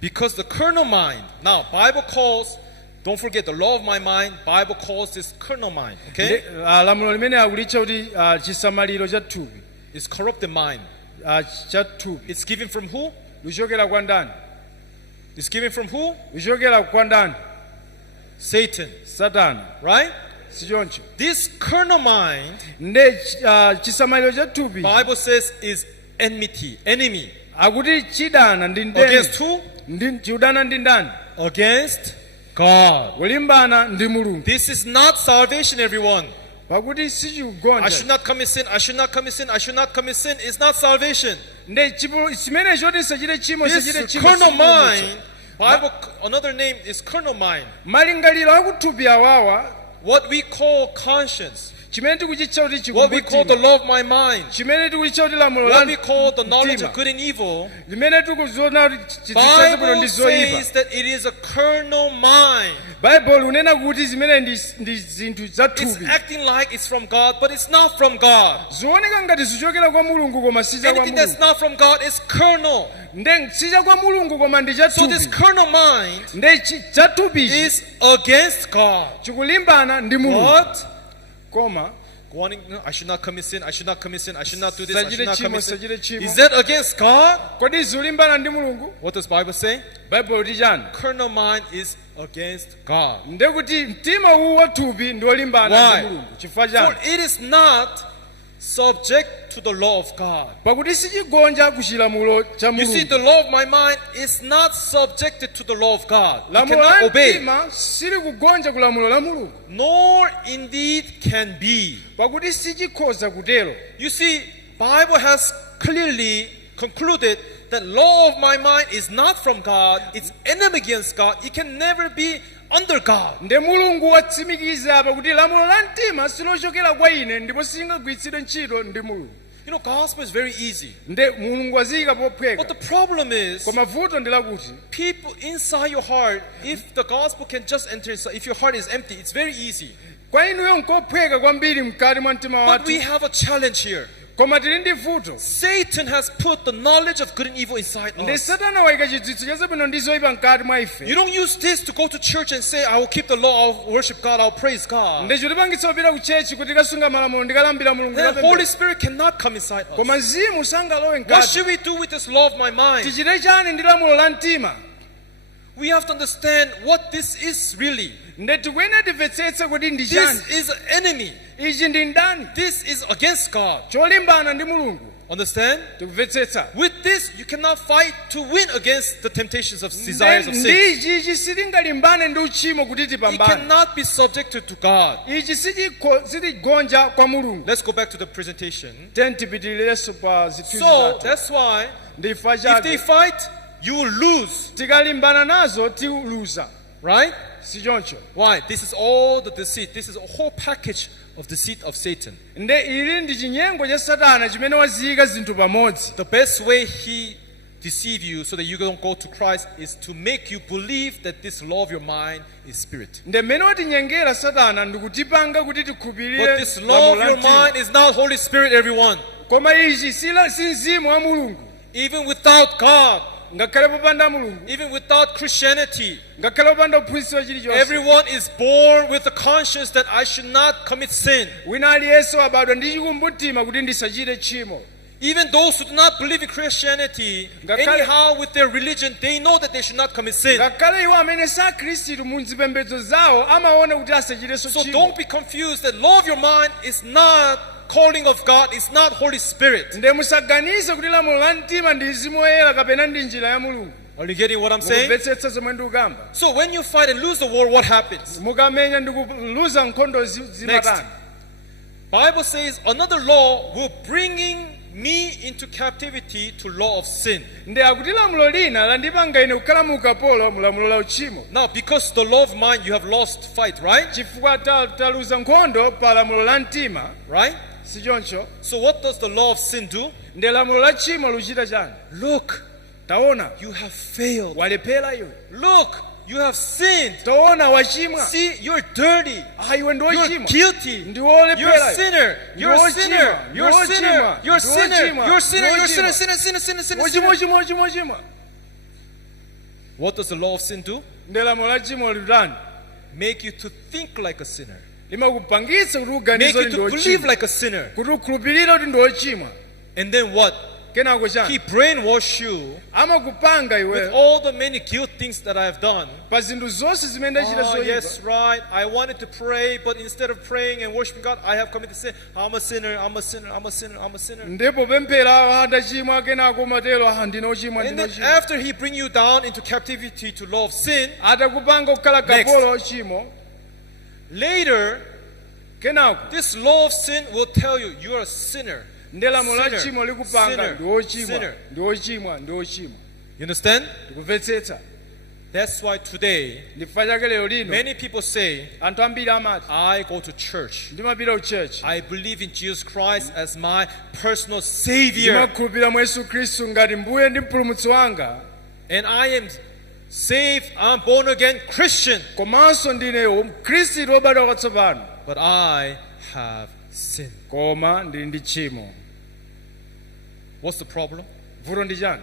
Because the carnal mind, now Bible calls, don't forget the law of my mind, Bible calls this carnal mind, okay? Lamulo limene akulitcha kuti chisamaliro cha thupi. It's corrupted mind. Cha thupi. It's given from who? Luchokera kwa ndani? It's given from who? Luchokera kwa ndani? Satan, Satana. right? Sichoncho. This carnal mind, Nde chisamaliro cha thupi. Bible says is enmity, enemy. Akuti chidana ndi ndani? Against who? Chiudana ndi ndani? Against God. Kulimbana ndi Mulungu. This is not salvation, everyone. Pakuti I sichiugonja. should not commit sin, I should not commit sin, I should not commit sin. It's not salvation. Nde chimene choti sachite chimo sachite This chimo. carnal mind, Bible, another name is carnal mind. Malingaliro akuthupi awawa What we call conscience, chimene tikuchitcha kuti what we call the chikumbumtima. law of my mind, Chimene tikuchitcha kuti lamulo la what we call the knowledge of mtima. good and evil, Limene tikuziona kuti chidzichaze bwino Bible ndi zoyipa. says that it is a carnal mind. Bible unena kuti zimene ndi zinthu za It's thupi. acting like it's from God, but it's not from God. Zioneka ngati zichokera kwa Mulungu koma si cha kwa Anything that's Mulungu. not from God is carnal. Nde si cha kwa Mulungu koma ndi cha So this thupi. carnal mind Nde cha thupi is against God. chikulimbana ndi Mulungu. What? Koma Wanting, no, I should not commit sin, I should not commit sin, I should not do this, I should Sajile not chimo, commit sin. sajile chimo. Is that against God? kodi zikulimbana ndi Mulungu? What does Bible say? Bible kuti chani? Carnal mind is against God. Nde kuti mtima uwu wa thupi ndi olimbana Why? ndi Mulungu. Chifukwa For chani? it is not subject to the law of God. Pakuti sichigonja ku chilamulo cha You see, Mulungu. the law of my mind is not subjected to the law of God. You Lamulo cannot la obey, mtima sili kugonja ku lamulo la Mulungu. nor indeed can be. Pakuti sichikhoza kutero. You see, Bible has clearly concluded that law of my mind is not from God. It's enemy against God. It can never be under God. Nde Mulungu watsimikiza apa kuti lamulo la mtima silochokera kwa ine ndipo singagwiritsidwe ntchito ndi Mulungu. You know, gospel is very easy. Nde Mulungu aziyika But pophweka. the problem is, Koma vuto ndi lakuti people inside your heart, if the gospel can just enter inside, if your heart is empty, it's very easy. kwa inuyo nkophweka kwambiri mkati mwa mtima But we wathu. have a challenge here. Koma tili ndi vuto. Satan has put the knowledge of good and evil inside Nde us. Satana wayika chidziwitso cha zabwino ndi zoyipa mkati mwa ife. You don't use this to go to church and say, I will keep the law, I'll worship God, I'll praise God. Nde chotipangitsa kupita ku chechi kuti kasunga malamulo ndikalambira Mulungu. The kapemphera. Holy Spirit cannot come inside us. Koma mzimu sangalowe What mkati. should we do with this law of my mind? Tichite chani ndi lamulo la mtima? We have to understand what this is really. Nde tikuyenera timvetsetse kuti ndi chani. This is an enemy. Ichi ndi ndani? This is against God. Cholimbana ndi Mulungu. Understand? Tikumvetsetsa. With this, you cannot fight to win against the temptations of desires of sin. Ndi ichi sitingalimbane ndi uchimo kuti It tipambane. cannot be subjected to God. Ichi sitigonja kwa Mulungu. Let's go back to the presentation. Tipitirirenso pa zithunzi So, zathu. that's why, Ndi chifukwa if they chake fight, you will lose. tikalimbana nazo tiluza. Right? Si choncho. Why? This is all the deceit. This is a whole package of deceit of Satan. Nde ili ndi chinyengo cha Satana chimene waziyika zinthu pamodzi. The best way he deceive you so that you don't go to Christ is to make you believe that this law of your mind is spirit. Nde mmene watinyengera Satana ndikutipanga kuti But tikhulupirire this law of your mind is not Holy Spirit, everyone. Koma ichi si mzimu wa Mulungu. Even without God, Ngakhale popanda Mulungu. even without Christianity, Ngakhale popanda uphunzitsi wa chilichonse. everyone is born with the conscience that I should not commit sin. Wina aliyense wabadwa ndi chikumbumtima kuti ndisachite tchimo. Even those who do not believe in Christianity, Ngakhale- anyhow with their religion, they know that they should not commit sin. ngakhale iwo amene sakhristu mu zipembedzo zawo amaona kuti asachirenso So tchimo. don't be confused that law of your mind is not calling of God, it's not Holy Spirit. Nde musaganize kuti lamulo la mtima ndi mzimu woyera kapena ndi njira ya mulungu. Are you getting what I'm saying? Mukumvetsetsa zomwe ndikukamba. So when you fight and lose the war, what happens? Mukamenya ndi kuluza nkhondo zimatani. Bible says another law will bringing me into captivity to law of sin. Ndi akuti lamulo lina landipanga ine kukhala mu ukapolo mu lamulo la uchimo. Now, because the law of mind, you have lost fight, right? Chifukwa taluza nkhondo pa lamulo la mtima, Right? si choncho. So what does the law of sin do? Ndi lamulo la tchimo luchita chani? Look, Taona you have failed. walephera iwe. Look, you have sinned. Taona wachimwa. See, you're dirty. Iwe ndi You're wochimwa. guilty. Ndi You're a wolephera. sinner. You're a sinner. You're a You're sinner. chima. You're a sinner. You're You're a sinner. You're a sinner. chima. Sinner. Sinner. Sinner. Sinner. Wochimwa Sinner. chimwa chimwa. What does the law of sin do? Ndi lamulo la tchimo litani? Make you to think like a sinner. Limakupangitsa kuti Make uganize you kuti ndi to believe wochimwa. like a sinner. Kuti ukhulupirire kuti ndi wochimwa. And then what? Kenako He chani? brainwashed you Amakupanga with iwe all the many guilt things that I have done. pa zinthu zonse zimene ndachita Oh, zoyipa. yes, right. I wanted to pray, but instead of praying and worshiping God, I have committed sin. I'm a sinner. I'm a sinner. I'm a sinner. I'm a sinner. Ndipo pemphera ndachimwa kenako matero ndine wochimwa And ndine then wochimwa. after He bring you down into captivity to law of sin, Atakupanga kukhala Next. kapolo ochimo, later kenako this law of sin will tell you you are a sinner. ndi lamulo la Sinner. tchimo likupanga Sinner. ndi wochimwa Sinner. ndi wochimwa ndi wochimwa. You understand? Ndikumvetsetsa. That's why today Ndifukwa chake lero lino many people say, anthu ambiri amati I go to church. ndimapita ku church. I believe in Jesus Christ as my personal Savior. Ndimakhulupirira mwa Yesu Khristu ngati mbuye ndi mpulumutsi wanga. And I am saved, I'm born again Christian. Komanso ndine mkhristu wobadwa kwatsopano. But I have sinned. Koma ndili ndi tchimo. What's the problem? Vuto ndi chani?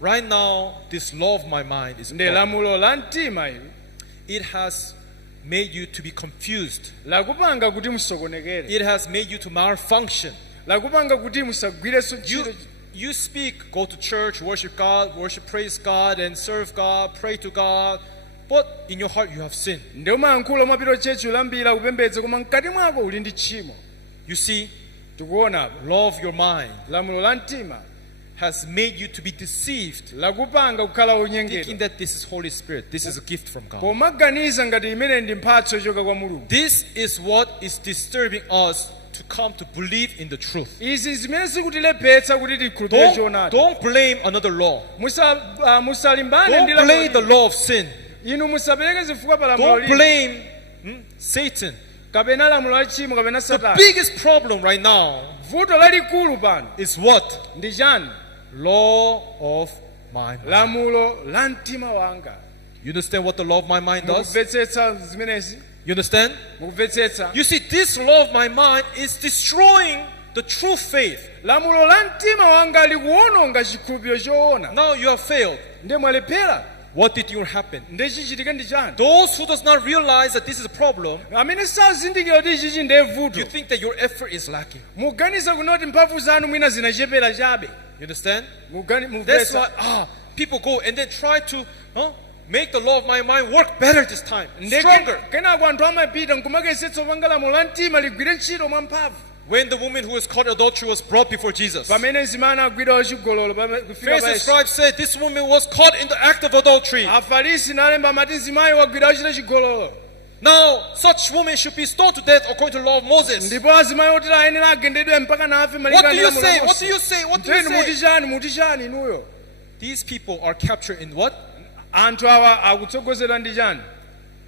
Right now, this law of my mind is Ndi lamulo la mtima ili it has made you to be confused. lakupanga kuti musokonekere. It has made you to malfunction. Lakupanga kuti musagwirenso ntchito. You speak, go to church, worship God, praise God, and serve God, pray to God, but in your heart you have sinned. Ndi umayankhula umapita chechi ulambira kupembedza koma mkati mwako uli ndi tchimo. You see, Tikuona apa law of your mind lamulo la mtima has made you to be deceived, lakupanga kukhala thinking unyengedwa. that this is Holy Spirit, this is a gift from God. Pomaganiza ngati imene ndi mphatso yochoka kwa Mulungu. This is what is disturbing us to come to believe in the truth. Izi zimene zikutilephetsa kuti tikhulupirire choonadi. Don't blame another law. Musalimbane ndi Don't blame the lamulo. law of sin. Inu musapereke zifukwa pa lamulo Don't lina. blame Satan. Kapena lamulo la tchimo kapena The Satani. biggest problem right now Vuto lalikulu pano is what? ndi chani? Law of my mind. Lamulo la mtima wanga. You understand what the law of my mind does? Mukumvetsetsa zimenezi? You understand? Mukumvetsetsa? You see, this law of my mind is destroying the true faith. Lamulo la mtima wanga likuwononga chikhulupiriro choona. Now you have failed. Ndiye mwalephera. What did you happen? Ndiye chichitika ndi chani? Those who does not realize that this is a problem, Amene sazindikira kuti ichichi ndiye vuto. you think that your effort is lacking. Muganiza kunoti mphamvu zanu mwina zinachepera chabe. You understand? That's Mumvetsa. why people go and then try to make the law of my mind work better this time, stronger. Kenako anthu amapita nkumakesetsa opanga lamulo la mtima ligwire ntchito mwa mphamvu. When the woman who was caught in adultery was brought before Jesus, Pamene mzimana agwira wachigololo kufika pa Pharisees and Yesu. scribes said this woman was caught in the act of adultery. Afarisi nalemba amati mzimayi wagwira wachita chigololo. Now, such woman should be stoned to death according to the law of Moses. Ndipo azimayi otera ayenera agendedwe mpaka nafe What do you say? What do you say? What do you muti say? chani muti chani inuyo? These people are captured in what? Anthu awa akutsogozedwa ndi chani?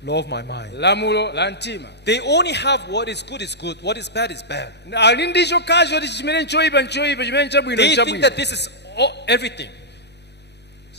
Law of my mind. Lamulo la mtima. They only have what is good, what is bad is bad. Ali ndi chokhacho kuti chimene choyipa nchoyipa chimene chabwino They think nchabwino. that this is everything.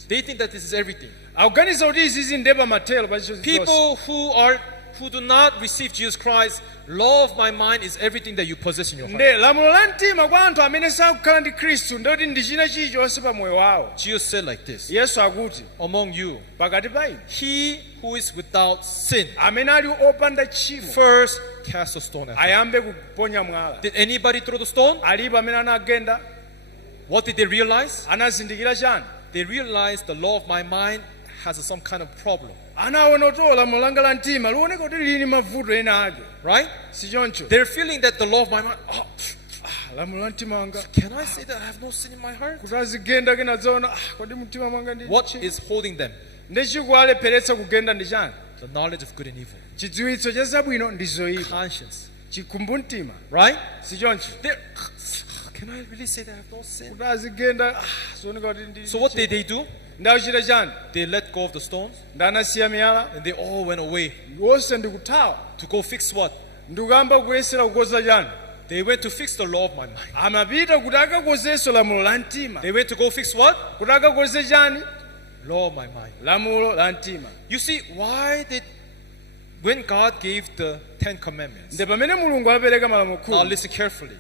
They think that this is everything. Akuganiza kuti izizi ndiye pamathelo pa chonse. People who are who do not receive Jesus Christ, law of my mind is everything that you possess in your heart. nde lamulo la mtima kwa anthu amene sakukhala ndi khristu ndoti ndi china chilichonse pa moyo wawo. Jesus said like this, Yesu akuti among you, pakati pa inu he who is without sin, amene ali opanda tchimo first cast a stone at him. ayambe kuponya mwala. Did anybody throw the stone? Alipo amene anagenda? What did they realize? Anazindikira chani? They realized the law of my mind has some kind of problem. Anaona kuti lamulo langa la mtima luoneka kuti lili mavuto ena ake. Right? Si choncho? They're feeling that the law of my mind, Lamulo la mtima wanga can I say that I have no sin in my heart? kuti azigenda kenadzaona kodi mtima mwanga ndi What tchimo. is holding them? Ndi chikuwalepheretsa kugenda ndi chani? The knowledge of good and evil. Chidziwitso cha zabwino ndi zoyipa. Conscience. Chikumbumtima. Right? Si choncho? Can I really say that I have no sin? Kuti azigenda zooneka kuti ndi. So what did they do? Ndachita chani? They let go of the stones Ndanasiya miyala and they all went away wonse ndikuthawa. to go fix what? Ndikuyamba kuyesera kukonza chani? They went to fix the law of my mind. Amapita kuti akakonzenso lamulo la mtima. They went to go fix what? Kuti akakonze chani? Law of my mind. Lamulo la mtima. You see, when God gave the 10 Commandments, Nde pamene Mulungu apereka malamulo now khumi. listen carefully.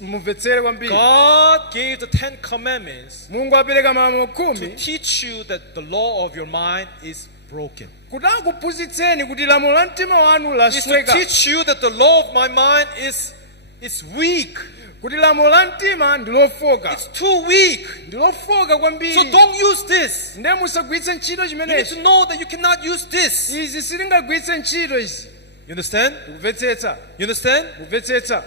Mumvetsere kwambiri. God gave the 10 Commandments Mulungu apereka malamulo to khumi teach you that the law of your mind is broken. kuti akuphunzitseni kuti lamulo la mtima wanu It's to lasweka. teach you that the law of my mind is weak. Kuti lamulo la mtima ndi lofoka. It's too weak. Ndi lofoka kwambiri. So don't use this. Nde musagwiritse ntchito You need chimenechi. to know that you cannot use this. Izi silingagwiritse ntchito izi. You understand? Kumvetsetsa. You understand? Kumvetsetsa.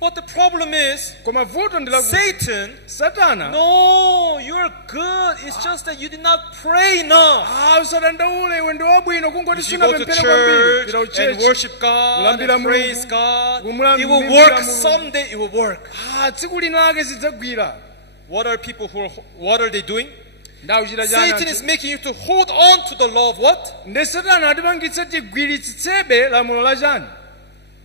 But the problem is, Koma vuto ndi lakuti Satan, Satana. no, you're good. It's just that you did not pray enough. Usadandaule iwe ndi wabwino kungoti If you go to sunapemphere kwambiri. church Pita and uchechi. worship God Kulambira and praise Mulungu. God, Kumulambira it will work. Mulungu. Someday it will work. Tsiku linake zidzagwira. What are they doing? Ndauchita Satan is chani. making you to hold on to the law of what? Nde Satana atipangitsa tigwiritsitsebe lamulo la chani?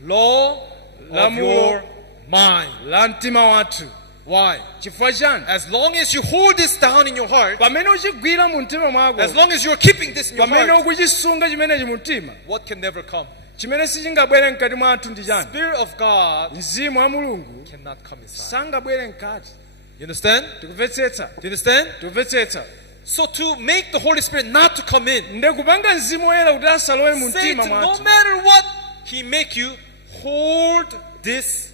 Law of Lamulo. your mind. La mtima wathu. Why? Chifukwa chani? As long as you hold this down in your heart, Pamene uchigwira mu mtima mwako. as long as you're keeping this in your Pamene heart, ukuchisunga chimenechi mu mtima. what can never come? Chimene sichingabwere mkati mwathu ndi chani? Spirit of God Mzimu wa Mulungu cannot come inside. sangabwere mkati. You understand? Tikumvetsetsa. Do you understand? Tikumvetsetsa. So to make the Holy Spirit not to come in, Nde kupanga mzimu woyera kuti asalowe mu mtima Satan, no mwathu. matter what, he make you hold this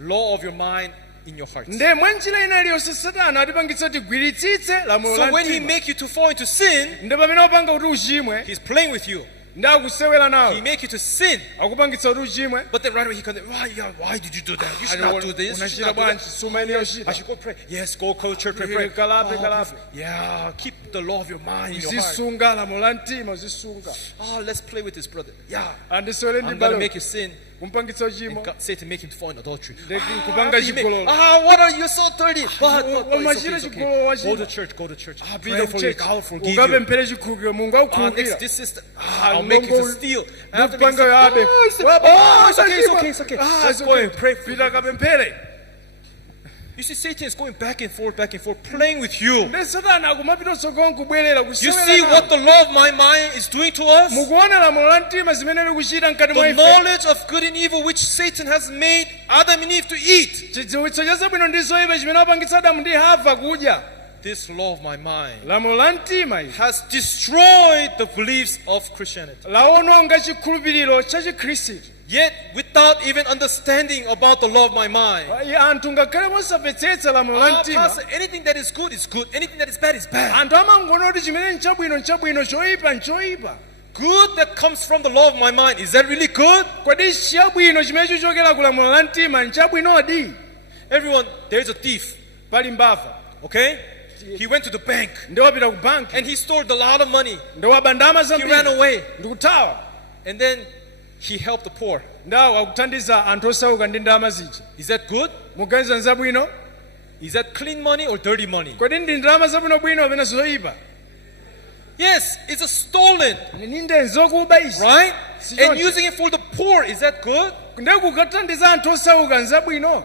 law of your mind in your heart. Nde mwa njira ina iliyonse Satana atipangitsa tigwiritsitse lamulo la So when he mtima. make you to fall into sin, Nde pamene wapanga kuti uchimwe, he's playing with you. nde akusewera He nawe. make you to sin, Akupangitsa kuti uchimwe. but then right away he condemn. Why did you do that? You should not do this. You should Unachita not do that. bwanji suma ine I yochita. should go pray. Yes, go to church, pray. Kalape, kalape. Yeah, keep the law of your mind in your heart. Uzisunga lamulo la mtima uzisunga. Let's play with this brother. Yeah, Andisewere ndi I'm gonna balo. make you sin. Kumpangitsa uchimwa. And Satan make him to fall in adultery. Kupanga He make- chigololo. what are you so dirty? But Wamachira it's okay. chigololo wachita. Go to church. Go to church. Pita Pray for you. God will forgive you. ukapemphere chikhulupiriro Mulungu Next, akukhulupirira. this sister, I'll make you to steal. After Kupanga this, yabe. it's okay. Let's go and pray. Pita kapemphere. You see, Satan is going back and forth, playing with you. Nde Satana akumapita utsogolo kubwerera You kusewera see nawe. what the law of my mind is doing to us? Mukuona lamulo la mtima zimene likuchita mkati mwa The ife. knowledge of good and evil which Satan has made Adam and Eve to eat. Chidziwitso cha zabwino ndi zoyipa chimene wapangitsa Adamu ndi Hava kudya. This law of my mind Lamulo la mtima ili has destroyed the beliefs of Christianity. lawononga chikhulupiriro cha Chikhristu. Yet, without even understanding about the law of my mind, Anthu ngakhale mosamvetsetsa lamulo la mtima. Pastor, anything that is good is good, anything that is bad is bad. Anthu amangoona kuti chimene nchabwino nchabwino, choyipa nchoyipa. Good that comes from the law of my mind, is that really good? Kodi chabwino chimene chichokera ku lamulo la mtima nchabwinodi? Everyone, there's a thief, Pali mbava. okay? He went to the bank Ndi wapita ku banki. and he stole a lot of money. Ndi waba ndalama He ran zambiri. away Ndi kuthawa. and then he helped the poor. Ndawo akuthandiza anthu osauka ndi ndalama zija. Is that good? Muganiza nzabwino? Is that clean money or dirty money? Kodi ndi ndalama zabwino bwino kapena zoyipa? Yes, it's a stolen, Ninde nzokuba izi. right? Sichoncho. And using it for the poor, is that good? Ndi kukathandiza anthu osauka nzabwino.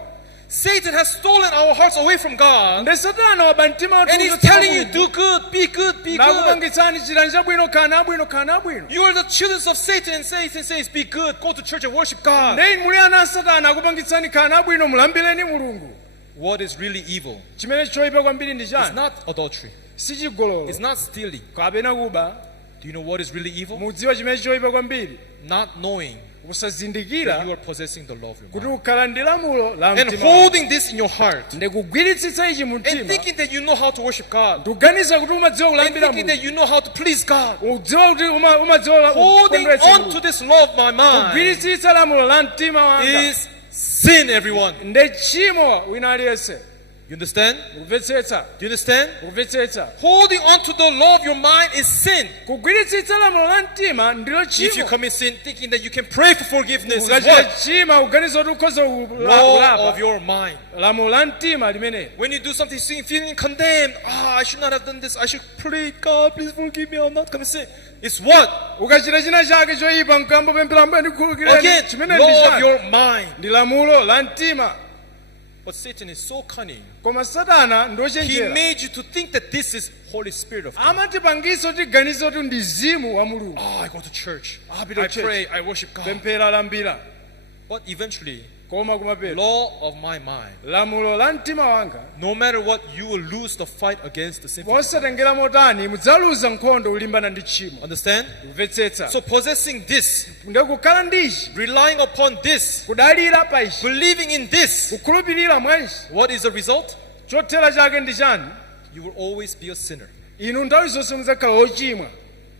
Satan has stolen our hearts away from God. nde satana waba mtima wathu And he's kuchotsa telling you, Mulungu. do good, be good, be good. Nakupangitsani chilanja bwino, kana bwino, kana bwino. You are the children of Satan, and Satan says, be good, go to church and worship God. nde muli ana a satana akupangitsani kana bwino, mulambireni Mulungu. What is really evil? Chimene choyipa kwambiri ndi It's chani? not adultery. Si chigololo, It's not stealing. kapena kuba. Do you know what is really evil? Mudziwa chimene choyipa kwambiri? Not knowing that Kusazindikira you are possessing the law of your kuti mind. ukhala ndi lamulo la And mtima. holding this in your heart. Nde kugwiritsitsa ichi mu And mtima. thinking that you know how to worship God. Kuganiza kuti umadziwa And kulambira thinking Mulungu. that you know how to please God. Udziwa kuti umadziwa Holding kukondweretsa on to Mulungu. this law of my mind Kugwiritsitsa lamulo la mtima wanga. is sin, everyone. Nde tchimo wina aliyense. You understand? Kumvetsetsa. Do you understand? Kumvetsetsa. Holding on to the law of your mind is sin. Kugwiritsitsa lamulo la mtima ndilo If you tchimo. commit sin thinking that you can pray for forgiveness, is Ukachita what? tchimo kuganiza kuti ukhoza Law kulapa. of your mind. Lamulo la mtima limene. When you do something sin, feeling condemned, I should not have done this. I should pray, God, please forgive me. I'll not commit sin. It's what? Ukachita china chake choyipa mkambo pempera mbuye ndikhululukireni. Again, Chimene ndi law of chani? your mind. Ndi lamulo la mtima. But Satan is so cunning. Koma satana He ndochenjera. made you to think that this is Holy Spirit of God. Amatipangisa kuti ganiza kuti ndi mzimu wa Mulungu. Oh, I go to church. I I go to church. pray. I worship God. Pempera lambira. But eventually, Koma kumapeto. law of my mind. Lamulo la mtima wanga. No matter what, you will lose the fight against the sinful. Posatengera motani mudzaluza nkhondo ulimbana ndi tchimo. Understand? Kumvetsetsa. So possessing this, Ndekukhala ndichi. relying upon this, Kudalira pa ichi. believing in this, Kukhulupirira mwa ichi. what is the result? Chothera chake ndi chani? You will always be a sinner. Inu nthawi zonse mudzakhala ochimwa.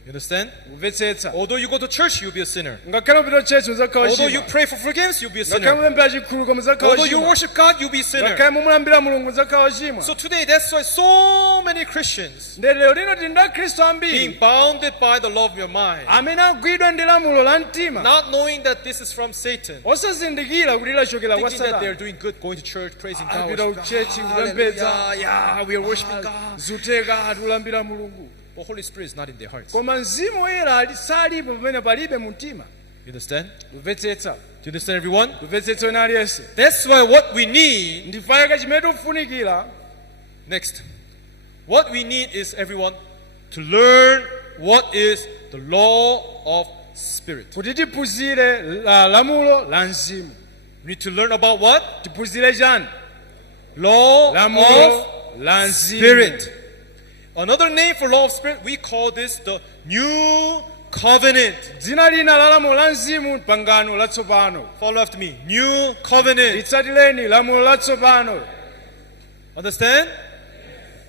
You understand? Kumvetsetsa. Although you go to church, you'll be a sinner. Ngakhale upita chechi mudzakhala Although you ochimwa. pray for forgiveness, you'll be a Ngakhale sinner. mupempha chikhululuko mudzakhala Although you ochimwa. worship God, you'll be a sinner. Ngakhale mumulambira Mulungu mudzakhala ochimwa. So today, that's why so many Christians Nde lero lino tili ndi akhristu being ambiri bounded by the law of your mind, amene agwidwa ndi lamulo la mtima. not knowing that this is from Satan, Osazindikira kuti lachokera kwa thinking that they're satana. doing good, going to church, praising God, Apita worshiping uchechi God. kupembedza. Hallelujah. Yeah, we are worshiping God. Zuteka atulambira Mulungu. But Holy Spirit is not in their hearts. Koma mzimu woyera salipo pamene palibe mu mtima. You understand? Kumvetsetsa. Do you understand, everyone? Kumvetsetsa wina aliyense. That's why what we need, Ndifayika chimene tikufunikira. next, what we need is, everyone, to learn what is the law of spirit. Kuti tiphunzire lamulo la mzimu. We need to learn about what? Tiphunzire chani? Law Lamulo of la mzimu. spirit. Another name for law of spirit, we call this the new covenant. Dzina lina la lamulo la mzimu pangano latsopano. Follow after me. New covenant. Litsatileni lamulo latsopano. Understand?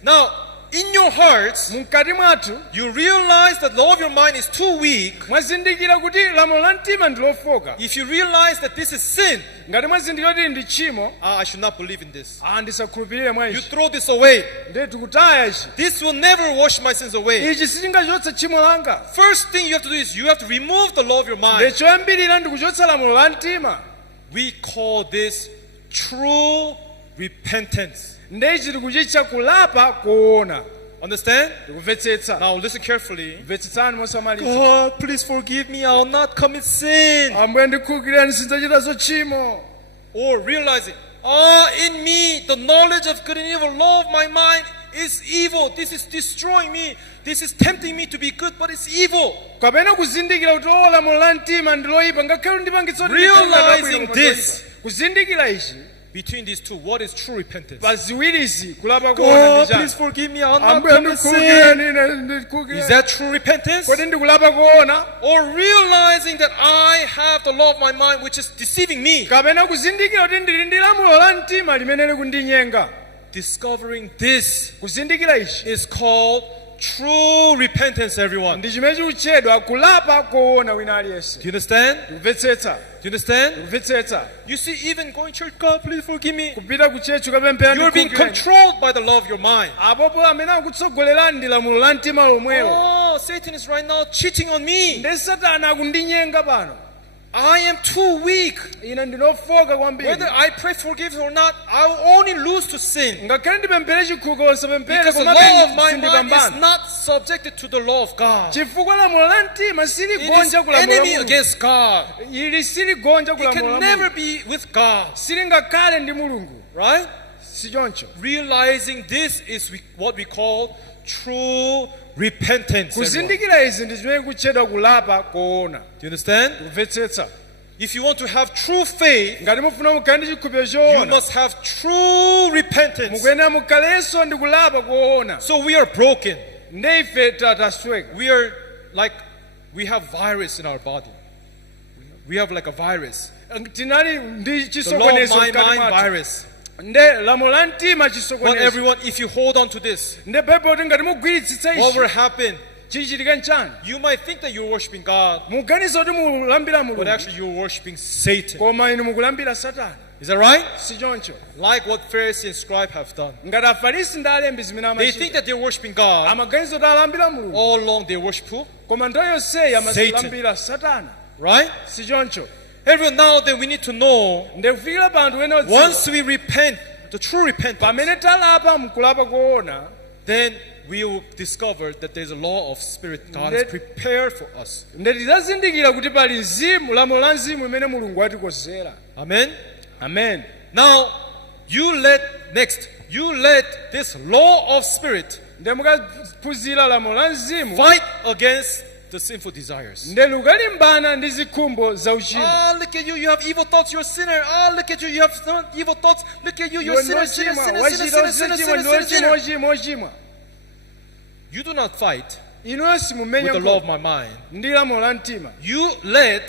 Now, in your hearts, Mukati mwathu you realize that the law of your mind is too weak. mwazindikira kuti lamulo la mtima ndi lofoka. If you realize that this is sin, Ngati mwazindikira kuti ndi tchimo, I should not believe in this. ndisakhulupirire mwa You ichi. throw this away. Ndiye tikutaya ichi. This will never wash my sins away. Ichi sichingachotsa tchimo langa. First thing you have to do is you have to remove the law of your Ndiye mind. choyambirira ndikuchotsa lamulo la mtima. We call this true repentance. Ndiye ichi tikuchitcha kulapa koona. Understand? Tikumvetsetsa. Now listen carefully. Mvetsetsani mosamalitsa. God, please forgive me. I'll not commit sin. Ambuye ndikhululukireni sindzachita tchimo. Or realizing, in me, the knowledge of good and evil, law of my mind is evil. This is destroying me. This is tempting me to be good, but it's evil. Kapena kuzindikira kuti lamulo la mtima ndi loyipa ngakhale ndipangitsa kuti Realizing this. kuzindikira ichi Between these two, what is true repentance? pa ziwirizi kulapa koona God, ndi please chani. forgive me. I'll not Ambuye commit sin. ndikhululukireni ine Is ndikhululukireni. that true repentance? Kodi ndikulapa koona? Or realizing that I have the law of my mind which is deceiving me. Kapena kuzindikira kuti ndili ndi lamulo la mtima limene likundinyenga. Discovering this Kuzindikira ichi is called true repentance, everyone. Do ndi chimene chikutchedwa kulapa koona wina aliyense. you understand? Kumvetsetsa. Do you understand? Kumvetsetsa. You see, even going to church, God, please forgive me. Kupita ku chechi ukapemphera You're being ndikhululukireni. controlled by the law of your mind. Apopo amene akutsogolerani ndi lamulo la mtima lomwelo. Oh, Satan is right now cheating on me. Ndi satana akundinyenga pano. I am too weak. Ine ndinofoka kwambiri. Whether I pray forgiveness or not, I will only lose to sin. Ngakhale ndipemphere chikhululuko usapemphere Because the koma law of my mind is sindipambana. not subjected to the law of God. Chifukwa lamulo la mtima It is siligonja kulamulo la enemy Mulungu. against God. Ili siligonja It kulamulo can la never Mulungu. be with God. Silingakhale ndi Mulungu. Right? sichoncho. Realizing this is what we call true repentance. everyone. Kuzindikira izi ndi zimene kutchedwa kulapa koona. Do you understand? Kumvetsetsa. If you want to have true faith, Ngati mufuna mukhale ndi chikhulupiriro you choona, must have true repentance. mukuyenera mukhalenso ndi kulapa koona. So we are broken. Nde ife tasweka. We are like, we have virus in our body. We have like a virus. Tinali ndi The law of chisokonezo my mkati mind mwathu. virus. Nde lamulo la mtima But chisokonezo. everyone, if you hold on to this, Nde Bible kuti ngati mugwiritsitsa what will ichi happen? chichitika nchani? You might think that you're worshiping God, Muganiza kuti mulambira but Mulungu, actually you're worshiping Satan. koma inu mukulambira Satana. Is that right? Sichoncho. Like what Pharisees and scribes have done. Ngati Afarisi ndi alembi zimene They think amachita, that they're worshiping God. amaganiza kuti alambira Mulungu, All along they worship who? koma nthawi yonseyi Satan. amalambira Satana. Right? Sichoncho. Everyone, now then we need to know, Nde kufikira panthu ena once odziwa, we repent, the true repentance, pamene talapa mukulapa koona, then we will discover that there's a law of spirit God has prepared for us. nde tidzazindikira kuti pali mzimu, lamulo la mzimu imene Mulungu atikonzera. Amen? Amen. Now, you let this law of spirit Nde mukaphunzira lamulo la mzimu, fight against the sinful desires. nde lukalimbana ndi zikhumbo za uchimo. Oh, look at you, you have evil thoughts, you're a sinner. Oh, look at you, you have some evil thoughts. Look at you, you're a sinner, sinner, sinner, sinner, sinner, sinner, sinner, sinner. ochimwa. You do not fight Inuyo with simumenya the law of nkhondo my mind. ndi lamulo la mtima. You let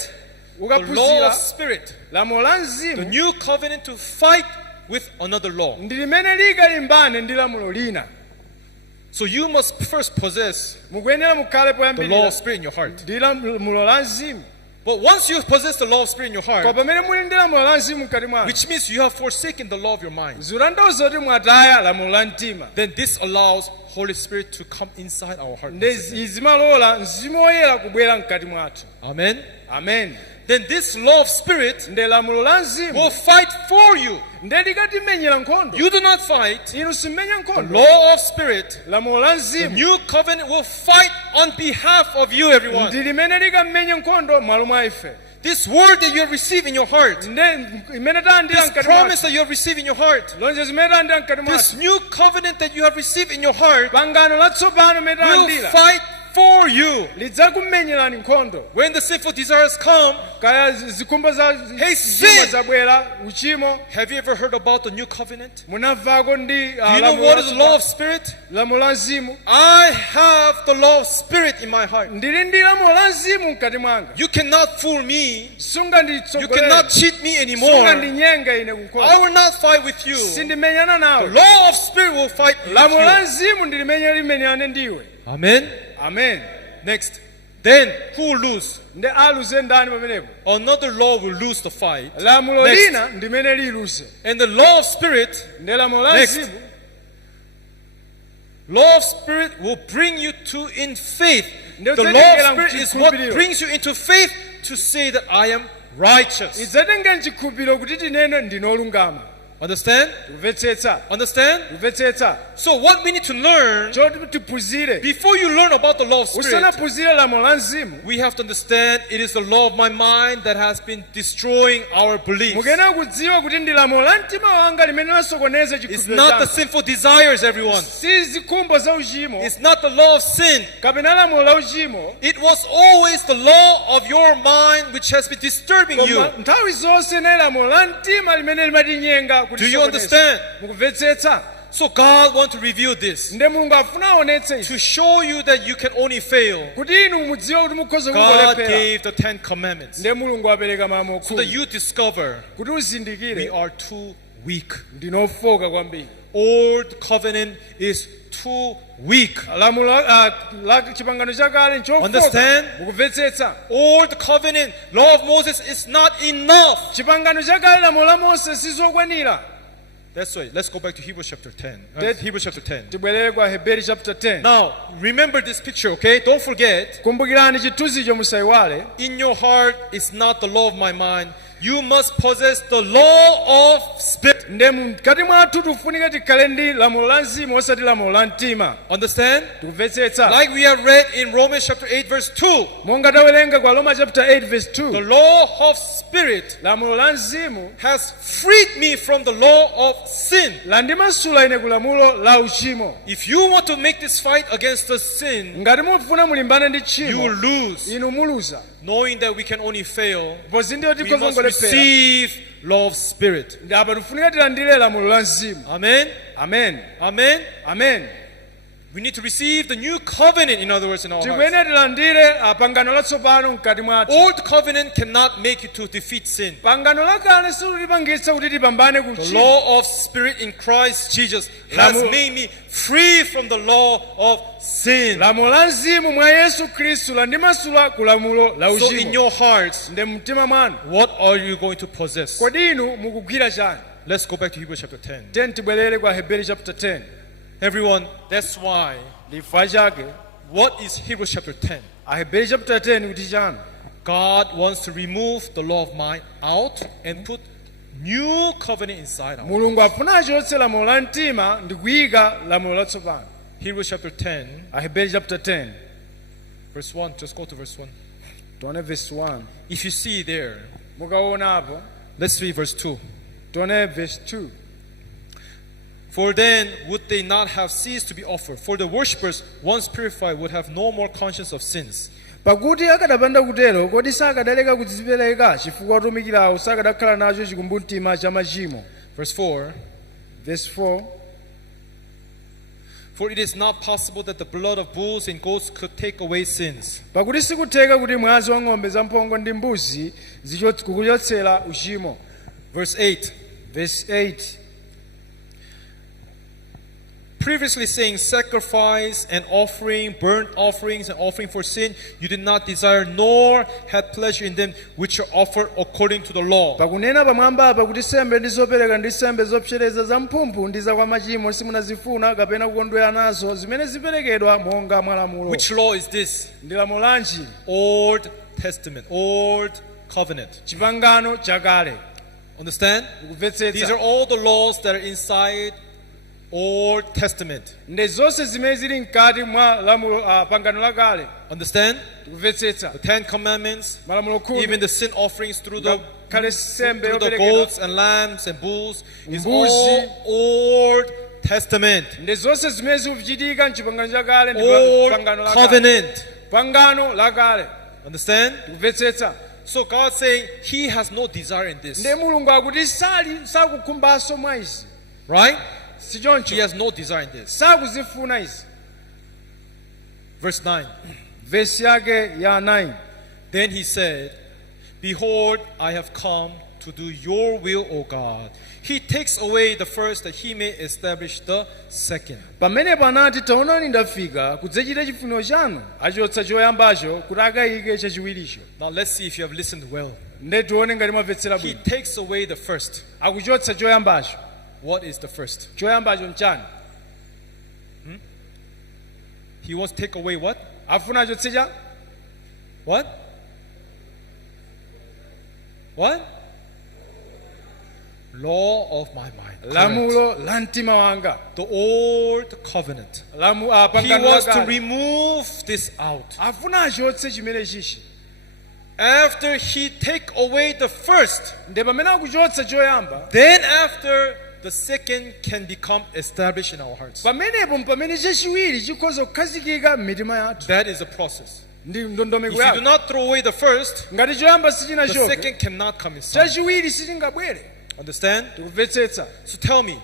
the law Ukaphunzira of spirit, lamulo la the mzimu new covenant, to fight with another law. ndi limene likalimbane ndi lamulo lina. So you must first possess Mukuyenera mukhale the law poyambirira of spirit in your heart. ndi lamulo la mzimu. But once you possess the law of spirit in your Koma heart, pamene muli ndi lamulo la mzimu mkati mwanu, which means you have forsaken the law of your mind, zitanthauza kuti mwataya lamulo la mtima. then this allows Holy Spirit to come inside our heart. Nde izimalola mzimu woyera kubwera mkati mwathu. Amen. Amen. Then this law of spirit Nde lamulo la mzimu will fight for you. nde likatimenyera nkhondo. You do not fight. Inu simmenya The nkhondo. law of spirit, Lamulo la the mzimu new covenant, will fight on behalf of you, everyone. ndi limene likamenya nkhondo m'malo mwa ife. This word that you have received in your heart, Nde imene talandira this mkati promise mwathu, that you have received in your heart, lonjezo zimene talandira mkati this mwathu, new covenant that you have received in your heart pangano latsopano limene will talandira fight for you. lidzakumenyerani nkhondo. When the sinful desires come, Kaya zikhumbo za Hey, zima sin! zabwera, uchimo, have you ever heard about the new covenant? munamvako ndi Do you know what is the law of spirit? lamulo la mzimu. I have the law of spirit in my heart. Ndili ndi lamulo la mzimu mkati mwanga. You cannot fool me. You Sunganditsogolere, cannot cheat me anymore. sungandinyenga ine I kunkhondo. will not fight with you. Sindimenyana The nawe. law of spirit will fight with Lamulo la you. mzimu limenyane ndiwe. Amen. Amen. Next. Then who will lose? Nde aluze ndani pamenepo? Another law will lose the fight. Lamulo Next. lina ndimene liluse. And the law of spirit, Nde lamulo la Next. mzimu law of spirit will bring you to in faith. Ndio The law utatengera of spirit is what mchikhulupiriro. brings you into faith to say that I am righteous. idzatenga mchikhulupiriro kuti tinene ndinolungama. Understand? Kumvetsetsa. Understand? Kumvetsetsa. So what we need to learn, Choti tiphunzire. before you learn about the law of spirit, Usanaphunzire lamulo la mzimu, we have to understand it is the law of my mind that has been destroying our beliefs. mukuyenera kudziwa kuti ndi lamulo la mtima wanga limene lasokoneza It's chikhulupiriro not the changa. sinful desires, everyone. Si zikhumbo za uchimo It's not the law of sin. kapena lamulo la uchimo, It was always the law of your mind which has been disturbing you. koma nthawi zonse ne lamulo la mtima limene limatinyenga kuti Do you tisokoneze. understand? Mukumvetsetsa. So God wants to reveal this Nde Mulungu afuna aonetse izi to show you that you can only fail. kuti inu mudziwe kuti mukhoza God kungolephera. gave the 10 commandments Nde Mulungu apereka malamulo so that khumi you discover kuti we uzindikire are too weak. ndinofoka kwambiri. Old covenant is too weak. Lamulo la chipangano chakale nchofoka. Understand? Mukumvetsetsa. Old covenant, law of Moses is not enough. Chipangano chakale lamulo la Mose sizokwanira. That's why. Let's go back to Hebrews chapter 10. That- Hebrews chapter 10. Tibwerere kwa Hebrew chapter 10. Now, remember this picture, okay? Don't forget. Kumbukirani chithunzicho musayiwale. In your heart is not the law of my mind. you must possess the law of spirit. nde mkati mwathu tufunika tikhale ndi lamulo la mzimu osati lamulo la mtima. Understand? Tikumvetsetsa. Like we have read in Romans chapter 8 verse 2. monga tawerenga kwa Roma chapter 8 verse The 2. law of spirit lamulo la mzimu has freed me from the law of sin. landimasula ine ku lamulo la uchimo. If you want to make this fight against the sin, ngati mufuna mulimbane ndi you tchimo will lose, inu muluza. knowing that we can only fail. pozi ndiyo We tikhoza must ngolephera. receive law of spirit. ndi apa tifunika tilandire lamulo la mzimu. Amen. amen Amen. amen. We need to receive the new covenant, in other words, in our hearts. tikuyenera tilandire pangano latsopano mkati mwathu. Old covenant cannot make you to defeat sin. pangano lakale silipangitsa kuti tipambane ku The tchimo. law of spirit in Christ Jesus has made me free from the law of sin. lamulo la mzimu mwa Yesu Khristu landimasula ku lamulo la So in uchimo. your hearts, nde mtima mwanu what are you going to possess? kodi inu mukugwira chani? Let's go back to Hebrews chapter 10. Then tibwerere kwa Hebrews chapter 10. Everyone, that's why. Chifukwa chake What is Hebrews chapter 10? Hebrews chapter 10 kuti chani? God wants to remove the law of mind out and put new covenant inside our. mulungu afuna achotse lamulo la mtima ndi kuyika lamulo latsopano. Hebrews chapter 10, Hebrews chapter 10 verse 1. Just go to verse 1. tione verse 1. If you see there, mukaona apo let's read verse 2. tione verse 2. For then would they not have ceased to be offered? For the worshippers, once purified, would have no more conscience of sins. pakuti akadapanda kutero kodi sakadaleka kudzipereka chifukwa otumikirawo sakadakhala nacho chikumbumtima cha machimo. Verse 4. Verse 4. For it is not possible that the blood of bulls and goats could take away sins. pakuti sikutheka kuti mwazi wa ng'ombe zamphongo ndi mbuzi kukuchotsera uchimo. Verse 8. Verse 8. Previously saying sacrifice and offering, burnt offerings and offering for sin, you did not desire nor had pleasure in them which are offered according to the law. pakunena pamwamba apa kuti sembe ndi zopereka ndi sembe zopsereza za mphumphu ndi za kwa machimo simunazifuna kapena kukondwera nazo zimene ziperekedwa monga mwa lamulo. Which law is this? ndi lamulo lanji? Old Testament, Old Covenant. chipangano chakale. Understand? Kumvetsetsa. These are all the laws that are inside Old Testament. ndi zonse zimene zili mkati mwa lamulo pangano lakale. Understand? Kumvetsetsa. The 10 Commandments, malamulo khumi. even the sin offerings through the kale sembe through the yoperekedwa. goats and lambs and bulls is Mbuzi. all Old Testament. ndi zonse zimene zikuchitika mchipangano chakale ndi Old pangano lakale. Covenant. pangano lakale. Understand? Kumvetsetsa. So God's saying He has no desire in this. ndi mulungu akuti sakukhumbanso mwa izi. Right? si He choncho. has no desire in this. sakuzifuna izi. Verse 9. Verse yake ya 9. Then He said, Behold, I have come to do your will, O God. He takes away the first that He may establish the second. pamenepo anati taonani ndafika kudzachita chifuniro chanu achotsa choyambacho kuti akayike chachiwiricho. Now let's see if you have listened well. nde tione ngati mwamvetsera He bwino. takes away the first. akuchotsa choyambacho. What is the first? choyambacho mchani? He wants to take away what? afuna achotse cha? What? What? Law of my mind. Correct. lamulo la mtima wanga. The old covenant. He pangano wants to lakale. remove this out. afuna achotse chimene chichi. After He take away the first, nde pamene akuchotsa choyamba. then after the second can become established in our hearts. pamenepo pamene chachiwiri chikhoza kukhazikika m'mitima yathu. That is the process. ndi If ndondomeko you do yake. not throw away the first, ngati choyamba the sichinachoke second cannot come inside. chachiwiri sichingabwere. Understand? tikumvetsetsa. So tell me,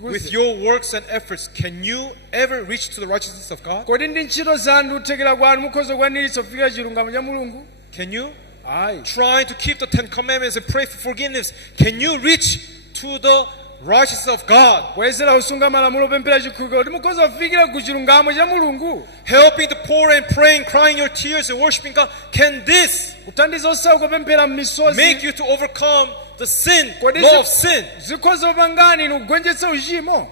with your works and efforts, can you ever reach to the righteousness of God? kodi ndi ntchito zanu kuthekera kwanu mukhoza kukwaniritsa kufika chilungamo cha mulungu? Can you? ayi. Trying to keep the 10 Commandments and pray for forgiveness, can you reach to the righteousness of God? kuyesera kusunga malamulo opemphera chikhulupiriro kuti mukhoza kufikira ku chilungamo cha mulungu? Helping the poor and praying, crying your tears and worshiping God, can this kuthandiza osauka opemphera m'misozi make you to overcome the sin, Kodi law of sin? zikhoza kupangani inu kugonjetsa uchimo?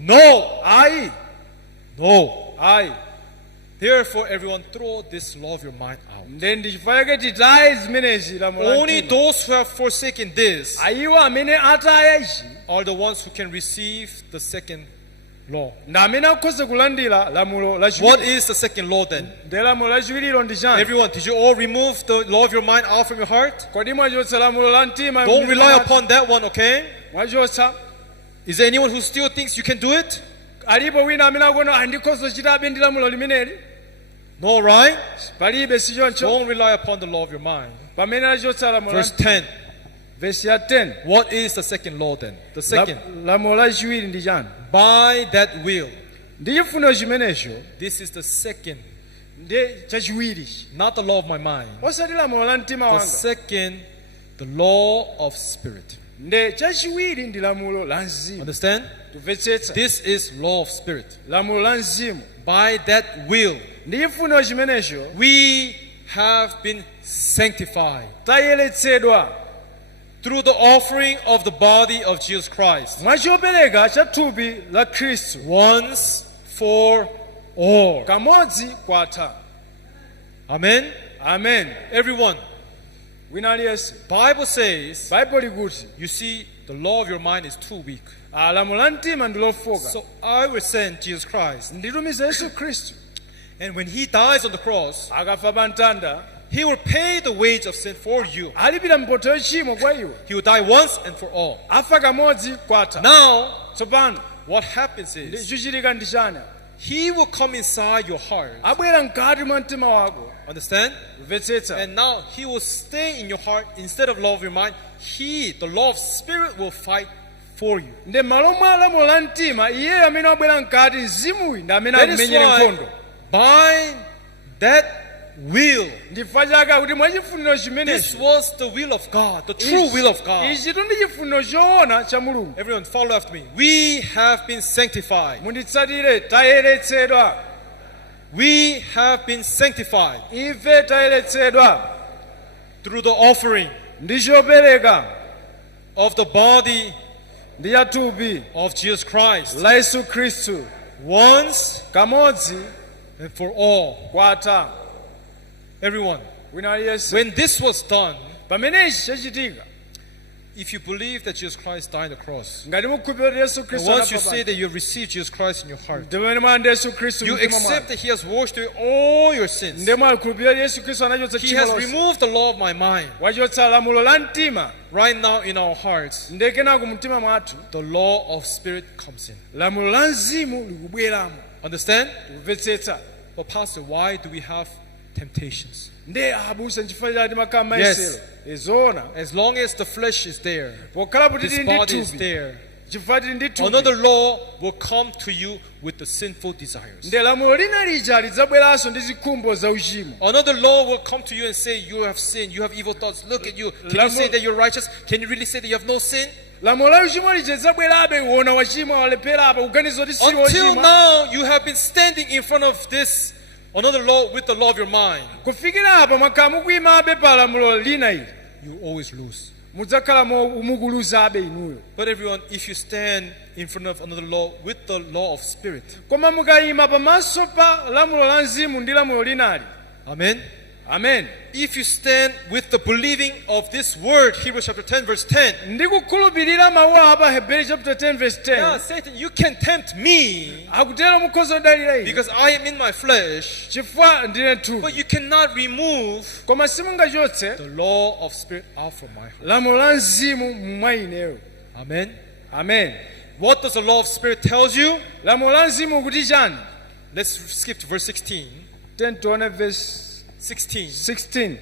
No. ayi. No. ayi. Therefore, everyone, throw this law of your mind out. nde ndichifukwa chake titaye zimenezi lamulo la Only mtima. those who have forsaken this Ayiwo amene ataya ichi are the ones who can receive the second law. ndi amene akhoza kulandira lamulo What lachiwiri. is the second law then? Nde lamulo lachiwirilo ndi chani? Everyone, did you all remove the law of your mind out from your heart? Kodi mwachotsa lamulo la mtima? Don't rely upon that one, okay? Mwachotsa. Is there anyone who still thinks you can do it? Alipo wina amene akuona andikhoza kuchitabe ndi lamulo limeneli? No, right? Palibe si choncho. Don't rely upon the law of your mind. Pamene achotsa lamulo la Verse 10. Verse ya 10. What is the second law then? The second. Lamulo lachiwiri ndi chani? By that will. Ndi chifuniro chimenecho This is the second. ndi chachiwiri. Not the law of my mind. Osati lamulo la mtima The wanga. second, the law of spirit. Nde chachiwiri ndi lamulo la mzimu. Understand? Tumvetsetsa. This is law of spirit. Lamulo la mzimu. By that will, Ndi chifuniro chimenecho we have been sanctified tayeretsedwa through the offering of the body of Jesus Christ. mwachopereka cha thupi la Khristu. Once for all. Kamodzi kwatha. Amen? Amen. Everyone, Wina aliyense. Bible says, Bible likuti you see, the law of your mind is too weak. lamulo la mtima ndi lofoka. So I will send Jesus Christ. Nditumiza Yesu Khristu. And when he dies on the cross, Akafa pa mtanda. he will pay the wage of sin for you. Alipira mphotho yochimwa kwa iwe. He will die once and for all. Afa kamodzi kwatha. Now, Tsopano what happens is, chichitika ndi chani? he will come inside your heart. Abwera mkati mwa mtima wako. Understand? Mvetsetsa. And now he will stay in your heart instead of law of your mind. He, the law of spirit, will fight for you. Nde malo mwa lamulo la mtima iye amene wabwera mkati mzimuyi ndi amene That is akumenyere why, nkhondo. by that will, Ndifukwa chake kuti mwa chifuniro this chimenechi. was the will of God, the true will of God. Ichi ndi chifuniro choona cha Mulungu. Everyone, follow after me. We have been sanctified. Munditsatire tayeretsedwa. We have been sanctified Ife tayeretsedwa through the offering ndi chopereka of the body ndi ya thupi of Jesus Christ. la Yesu Khristu. Once Kamodzi and for all. kwatha. Everyone, Wina aliyense. when this was done, Pamene ichi chachitika, if you believe that Jesus Christ died on the cross, ngati mukhulupirira kuti Yesu and Khristu once you anafa say pa that you have received Jesus Christ in your heart, ndi pamene mwalanda Yesu Khristu you mtima accept mwanu. that He has washed away all your sins. Ndi mwakhulupirira kuti Yesu Khristu anachotsa He tchimo has lonse. removed the law of my mind. Wachotsa lamulo la mtima. Right now in our hearts, Ndi kenako mtima mwathu the law of spirit comes in. lamulo la mzimu likubweramo. Understand? Kumvetsetsa. But Pastor, why do we have temptations? Ndi abusa nchifukwa chati makhala Yes. mayesero. Zoona. As long as the flesh is there, Pokhala kuti this tili ndi body is thupi. there, Chifukwa tili ndi thupi. another law will come to you with the sinful desires. Ndi lamulo lina lija lidzabweranso ndi zikhumbo za uchimo. Another law will come to you and say, you have sinned, you have evil thoughts, look at you. Can you say that you're righteous? Can you really say that you have no sin? Lamulo la uchimo lija lidzabwerabe uwona wachimwa walepherabe kuganiza kuti si Until wochimwa. now, you have been standing in front of this, another law with the law of your mind. Kufikira apa mwakhala mukuyimabe pa lamulo lina ili. You always lose. Mudzakhala mukuluzabe inuyo. But everyone, if you stand in front of another law with the law of spirit, Koma mukayima pamaso pa lamulo la mzimu ndi lamulo linali. amen? Amen. If you stand with the believing of this word, Hebrews chapter 10 verse 10, Ndi kukhulupirira mawu apa Hebrew chapter 10 verse 10. yeah, Satan, you can tempt me Akutero mukhoza kudalira ine. because I am in my flesh, Chifukwa ndine thupi. but you cannot remove Koma simungachotse the law of spirit out from my heart. lamulo la mzimu mwa ineyo. Amen. Amen. What does the law of spirit tells you? Lamulo la mzimu kuti chani? Let's skip to verse 16. Tione verse 16. 16.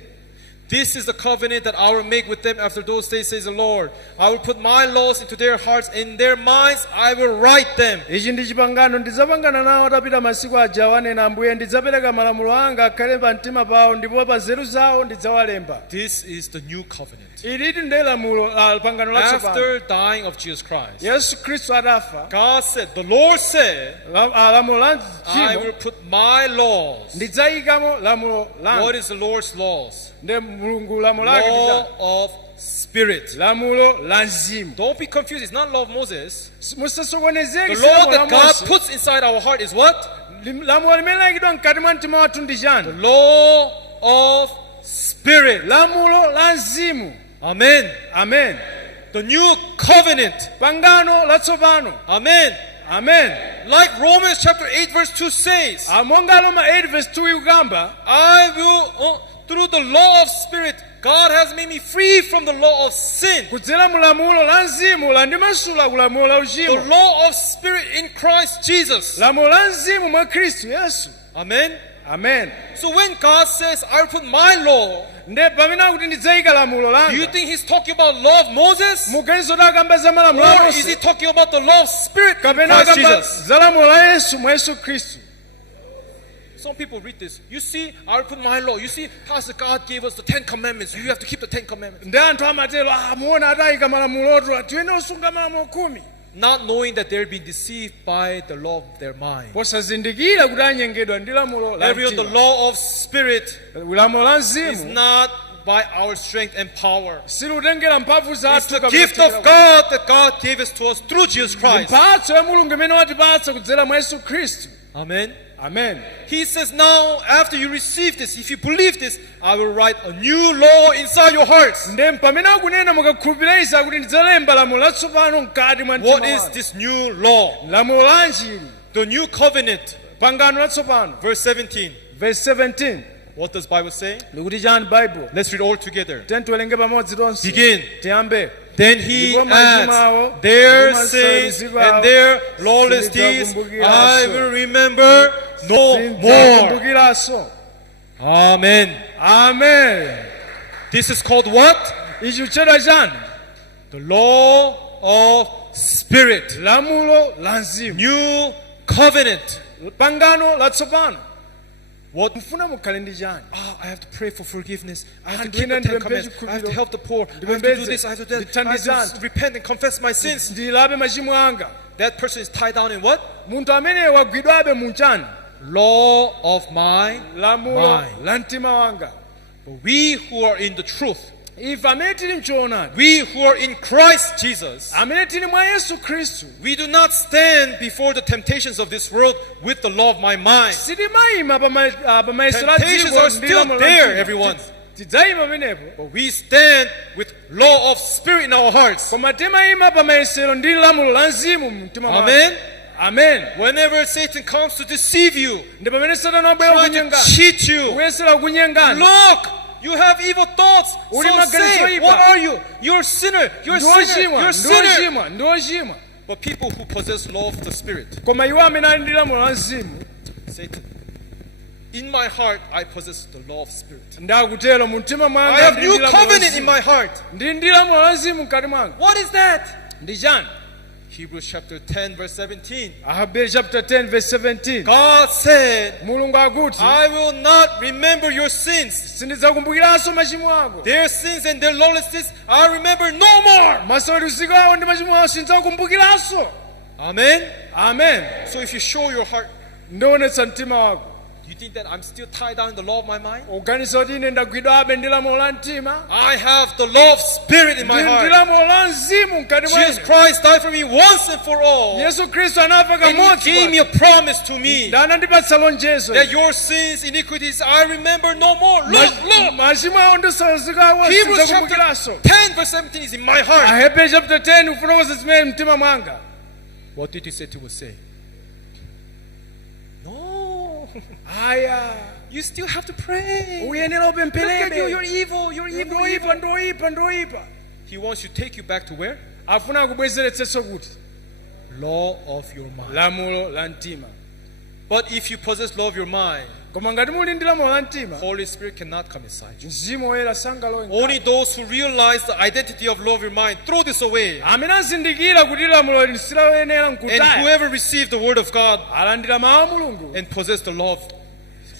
This is the covenant that I will make with them after those days, says the Lord. I will put my laws into their hearts, and in their minds I will write them. Ichi ndi chipangano ndidzapangana nawo atapita masiku aja wanena Ambuye ndidzapereka malamulo anga akhale pa mtima pawo ndipo pa nzeru zawo ndidzawalemba. This is the new covenant. Iliti ndi lamulo pangano latsopano. After dying of Jesus Christ, Yesu Khristu atafa. God said, the Lord said, Lamulo la I will mzimu put my laws. ndidzayikamo lamulo What langa. is the Lord's laws? Ndi Mulungu lamulo lake ndi Law chani? of spirit. Lamulo la mzimu. Don't be confused. It's not law of Moses. Musasokonezeke The law lamulo la that God Mose. puts inside our heart is what? lamulo limene layikidwa mkati mwa mtima wathu ndi The chani? law of Spirit. Lamulo la mzimu. Amen. Amen. The new covenant. Pangano latsopano. Amen. Amen. Like Romans chapter 8 verse 2 says, Monga Roma 8 verse 2 ikukamba, I will, through the law of Spirit, God has made me free from the law of sin. kudzera mu lamulo la mzimu landimasula ku lamulo la The uchimo. law of Spirit in Christ Jesus. Lamulo la mzimu mwa Khristu Yesu. Amen. Amen. So when God says, I will put my law, Nde pamene akuti ndidzayika lamulo do you langa, think he's talking about law of Moses? muganizo akamba za malamulo a Or is he Mose talking about the law of Spirit in kapena Christ akamba Jesus? za lamulo la Yesu mwa Yesu Khristu? Some people read this. You see, I will put my law. You see, Pastor God gave us the 10 Commandments. You have to keep the 10 Commandments. Ndi anthu amatero muona atayika malamulotu tiwene usunga malamulo khumi, Not knowing that they're being deceived by the law of their mind. posazindikira kuti anyengedwa ndi lamulo la Every the mtima. law of Spirit Lamulo la is mzimu not by our strength and power. silutengera mphamvu It's zathu the gift of God that God gave us to us through Jesus Christ. mphatso ya mulungu imene watipatsa kudzera mwa Yesu Khristu. Amen. Amen. He says, now, after you receive this, if you believe this, I will write a new law inside your hearts. Nde pamene akunena mukakhulupirira izi akuti ndidzalemba lamulo latsopano mkati mwa What mtima is wanu. this new law? Lamulo lanji ili? The new covenant. Pangano latsopano. Verse 17. Verse 17. What does Bible say? Likuti chani Bible? Let's read all together. Tiwerenge pamodzi tonse. Begin. Tiyambe. Then he Ndipo adds, machimo awo, their ndi sins masauzi awo, and their lawless deeds I will remember no more. Sindidzakumbukiranso. Amen. Amen. This is called what? Ichi chitchedwa chani? The law of Spirit. Lamulo la mzimu. New covenant. Pangano latsopano. What? Mufuna mukhale ndi chani? I have to pray for forgiveness. I have to Anthu keep ena the 10 ndipemphe commandments. I have to chikhulupiriro. help the poor. I have to do this. I have to do that. I have to Ndithandizani. repent and confess my sins. Ndilape machimo anga. That person is tied down in what? Munthu amene wagwidwabe mu chani? Law of my Lamulo mind. la mtima wanga. But we who are in the truth, Ife amene tili mchoonadi, we who are in Christ Jesus, amene tili mwa Yesu Khristu, we do not stand before the temptations of this world with the law of my mind. sitimayima pamayesero a Temptations dziko are ndi still lamulo la there, mtima. everyone. Tidzayima pamenepo, But we stand with law of Spirit in our hearts. koma timayima pamayesero ndi lamulo la mzimu mu mtima mwathu. Amen. Amen. Whenever Satan comes to deceive you, Ndi pamene Satana wabwera trying to kukunyengani, cheat you, kuyesera kukunyengani, look, you have evil thoughts. So Uli maganizo say, ipa. what are you? You're a sinner. You're a ndi sinner. ochimwa, You're a ndi sinner. ochimwa, ndi ochimwa. But people who possess law of the Spirit, Koma iwo amene ali ndi lamulo la mzimu, Satan, in my heart I possess the law of Spirit. ndakutero mu mtima I mwanga have ndi new lamulo la covenant in mzimu. my heart. Ndi lamulo la mzimu mkati mwanga. What is that? Ndi chani? Hebrews chapter 10 verse 17. Ahebrews chapter 10 verse 17. God said, Mulungu akuti, I will not remember your sins. sindidzakumbukiranso machimo ako. Their sins and their lawlessness I remember no more. Masautso awo ndi machimo awo sindidzakumbukiranso. Amen. Amen. So if you show your heart, Ndionetsa mtima wako. you think that I'm still tied down in the law of my mind? Uganiza kuti ine ndagwidwabe ndi lamulo la mtima. I have the law of Spirit in my Ndi heart. lamulo la mzimu mkati Jesus mwene. Christ died for me once and for all. Yesu Khristu anafa And He kamodzi gave me a promise to me ndi anandipatsa lonjezo. that your sins, iniquities, I remember no more. Look, look. Machimo awo ndi masautso awo Hebrews chapter sindidzakumbukiranso. 10 verse 17 is in my heart. Ahebrews chapter 10 ufotokoza zimene mtima mwanga. What did he say to us? Say? No. Aya. You still have to pray. Uyenera Look at you, you're upempherebe. evil. You're evil. Ndoyipa, ndoyipa, ndoyipa. He wants to take you back to where? Afuna kubwezeretsetsa kuti Law of your mind. lamulo la mtima. But if you possess law of your mind, Koma ngati muli ndi lamulo la mtima, Holy Spirit cannot come inside you. mzimu woyera sangalowe. Only those who realize the identity of law of your mind throw this away. Amene azindikira kuti lamulo lisiloyenera And nkutaya, whoever received the word of God alandira mawu a Mulungu, and possess the law of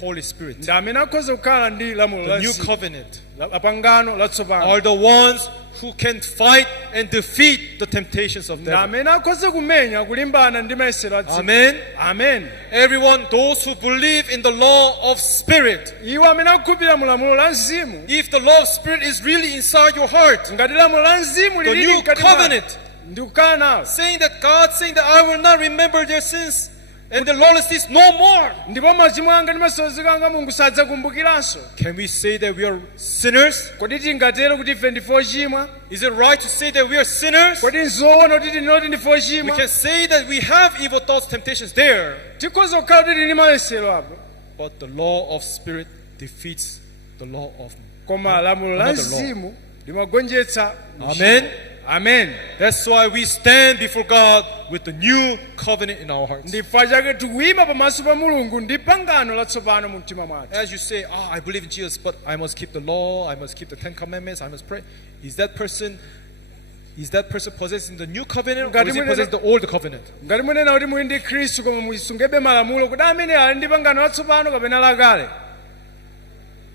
Holy Spirit, ndi amene akhoza kukhala ndi lamulo la the new mzimu, covenant, la pangano latsopano. are the ones who can fight and defeat the temptations of Ndi devil. amene akhoza kumenya kulimbana ndi mayesero a dziko. Amen. Amen. Everyone, those who believe in the law of Spirit, Iwo amene akukhulupirira mu lamulo la mzimu, if the law of Spirit is really inside your heart, ngati lamulo la mzimu the lili new mkati mwako, covenant, ndi kukhala nawo. saying that God saying that I will not remember their sins and the lawlessness no more. ndipo machimo anga ndi misozi yanga Mulungu sadzakumbukiranso. Can we say that we are sinners? Kodi tingatero kuti ife ndife ochimwa? Is it right to say that we are sinners? Kodi nzoona kuti tinoti ndife We ochimwa? can say that we have evil thoughts, temptations there, Tikhoza kukhala kuti tili mayesero apo, but the law of spirit defeats the law of. koma lamulo la Another law. mzimu limagonjetsa. Amen. Amen. That's why we stand before God with the new covenant in our hearts. Ndifukwa chake tikuyima pamaso pa Mulungu ndi pangano latsopano mu mtima mwathu. As you say, I believe in Jesus, but I must keep the law, I must keep the 10 commandments, I must pray. Is that person possessing the new covenant, or is he possessing the old covenant? Ngati munena kuti muli ndi Khristu koma musungebe malamulo, kuti amene ali ndi pangano latsopano kapena lakale?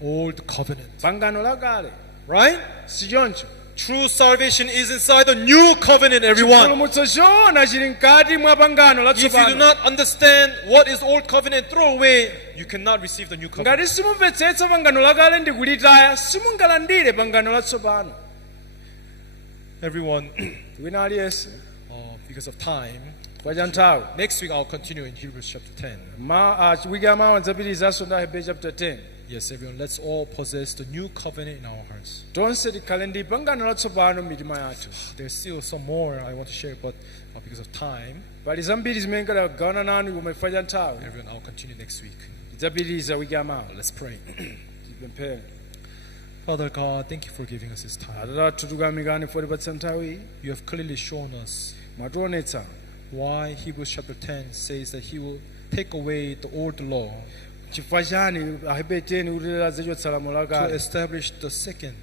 Old covenant. Pangano lakale. Right? Si choncho. True salvation is inside the new covenant, everyone. Chipulumutso choona chili mkati mwa pangano If you do latsopano. not understand what is old covenant, throw away, you cannot receive the new covenant. Ngati simumvetsetsa pangano lakale ndi kulitaya, simungalandire pangano latsopano. Everyone, Wina aliyense, because of time, kwa cha nthawi. next week I'll continue in Hebrews chapter 10. Wiki yamawa ndzapitirizanso ndi Ahebreyu chapter 10. Yes, everyone, let's all possess the new covenant in our hearts. Tonse tikhale ndi pangano latsopano m'mitima yathu. There's still some more I want to share, but because of time, Pali zambiri zimene ndikagawana nanu koma chifukwa cha nthawi. everyone, I'll continue next week. Tidzapitiriza wiki yamawa. Let's pray. Tipemphere. Father God, thank you for giving us this time. Atate athu tikuyamikani chifukwa tipatsa nthawi. You have clearly shown us Mwationetsa why Hebrews chapter 10 says that He will take away the old law chifukwa chani Ahebreyu 10 kuti adzachotsa lamulo to lakale. establish the second.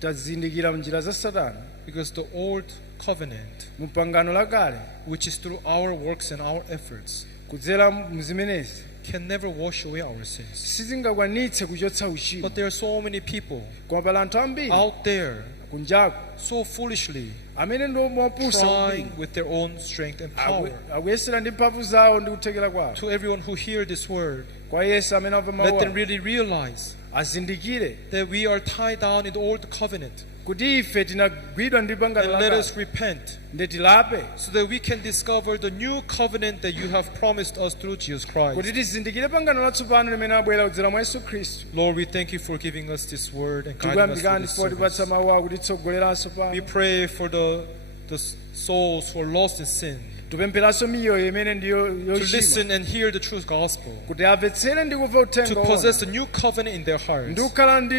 Tazindikira mnjira za Satana. Because the old covenant, Mu pangano lakale which is through our works and our efforts, kudzera mzimenezi can never wash away our sins. sizingakwanitse kuchotsa uchimo. But there are so many people Koma pali anthu ambiri out there kunjaku so foolishly amene ndi mopusa trying kwambiri. with their own strength and power. Akuyesera ndi mphamvu zawo ndi kuthekera kwawo. To everyone who hear this word, Kwa Yesu amene amva let mawu them awa, really realize azindikire that we are tied down in the old covenant, kuti ife tinagwidwa ndi pangano and let us lakale repent ndi tilape so that we can discover the new covenant that you have promised us through Jesus kuti Christ. tizindikire pangano latsopano limene abwera kudzera mwa Yesu Khristu. Lord, we thank you for giving us this word and guiding us through Tikuyamikani this chifukwa tipatsa service. mawu awo kutitsogoleranso We pano. pray for the souls who are lost in sin Tupempheranso miyoyo imene ndiyo to yochimwa listen and hear the truth gospel, kuti amvetsere ndi kumva to uthenga possess womwe the new covenant in their hearts, ndi kukhala ndi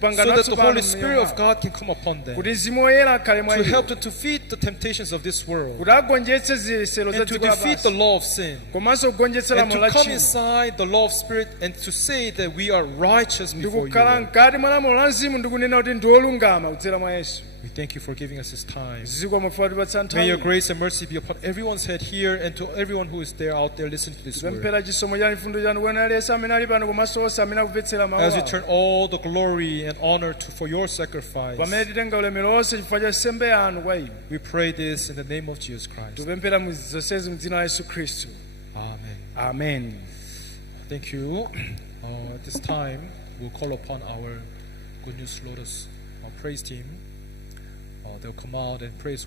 pangano so that the latsopano Holy Spirit of m'miyoyo God can come upon them, kuti Mzimu Woyera akhale mwa to iwo help them to defeat the temptations of this world, kuti agonjetse ziyesero za and to dziko defeat the lapansi law of sin, komanso kugonjetsa and lamulo to come la tchimo inside the law of spirit and to say that we are righteous ndi before you, kukhala Lord. mkati mwa lamulo la mzimu ndi kunena kuti ndi olungama kudzera mwa Yesu. We thank you for giving us this time. Zikomo chifukwa tipatsa May your nthawi. grace and mercy be upon everyone's head here and to everyone who is there out there listening to this word. Tipemphera chisomo chanu chifundo chanu kwa aliyense amene ali pano komanso onse amene akumvetsera mawu As we awa. turn all the glory and honor for your sacrifice, Pamene titenga ulemerero onse chifukwa cha nsembe yanu kwa inu. we pray this in the name of Jesus Christ. Tipemphera zonsezi m'dzina la Yesu Khristu. Amen. Amen. Thank you. At this time, we'll call upon our Goodnews Lotus praise team. They'll come out and praise.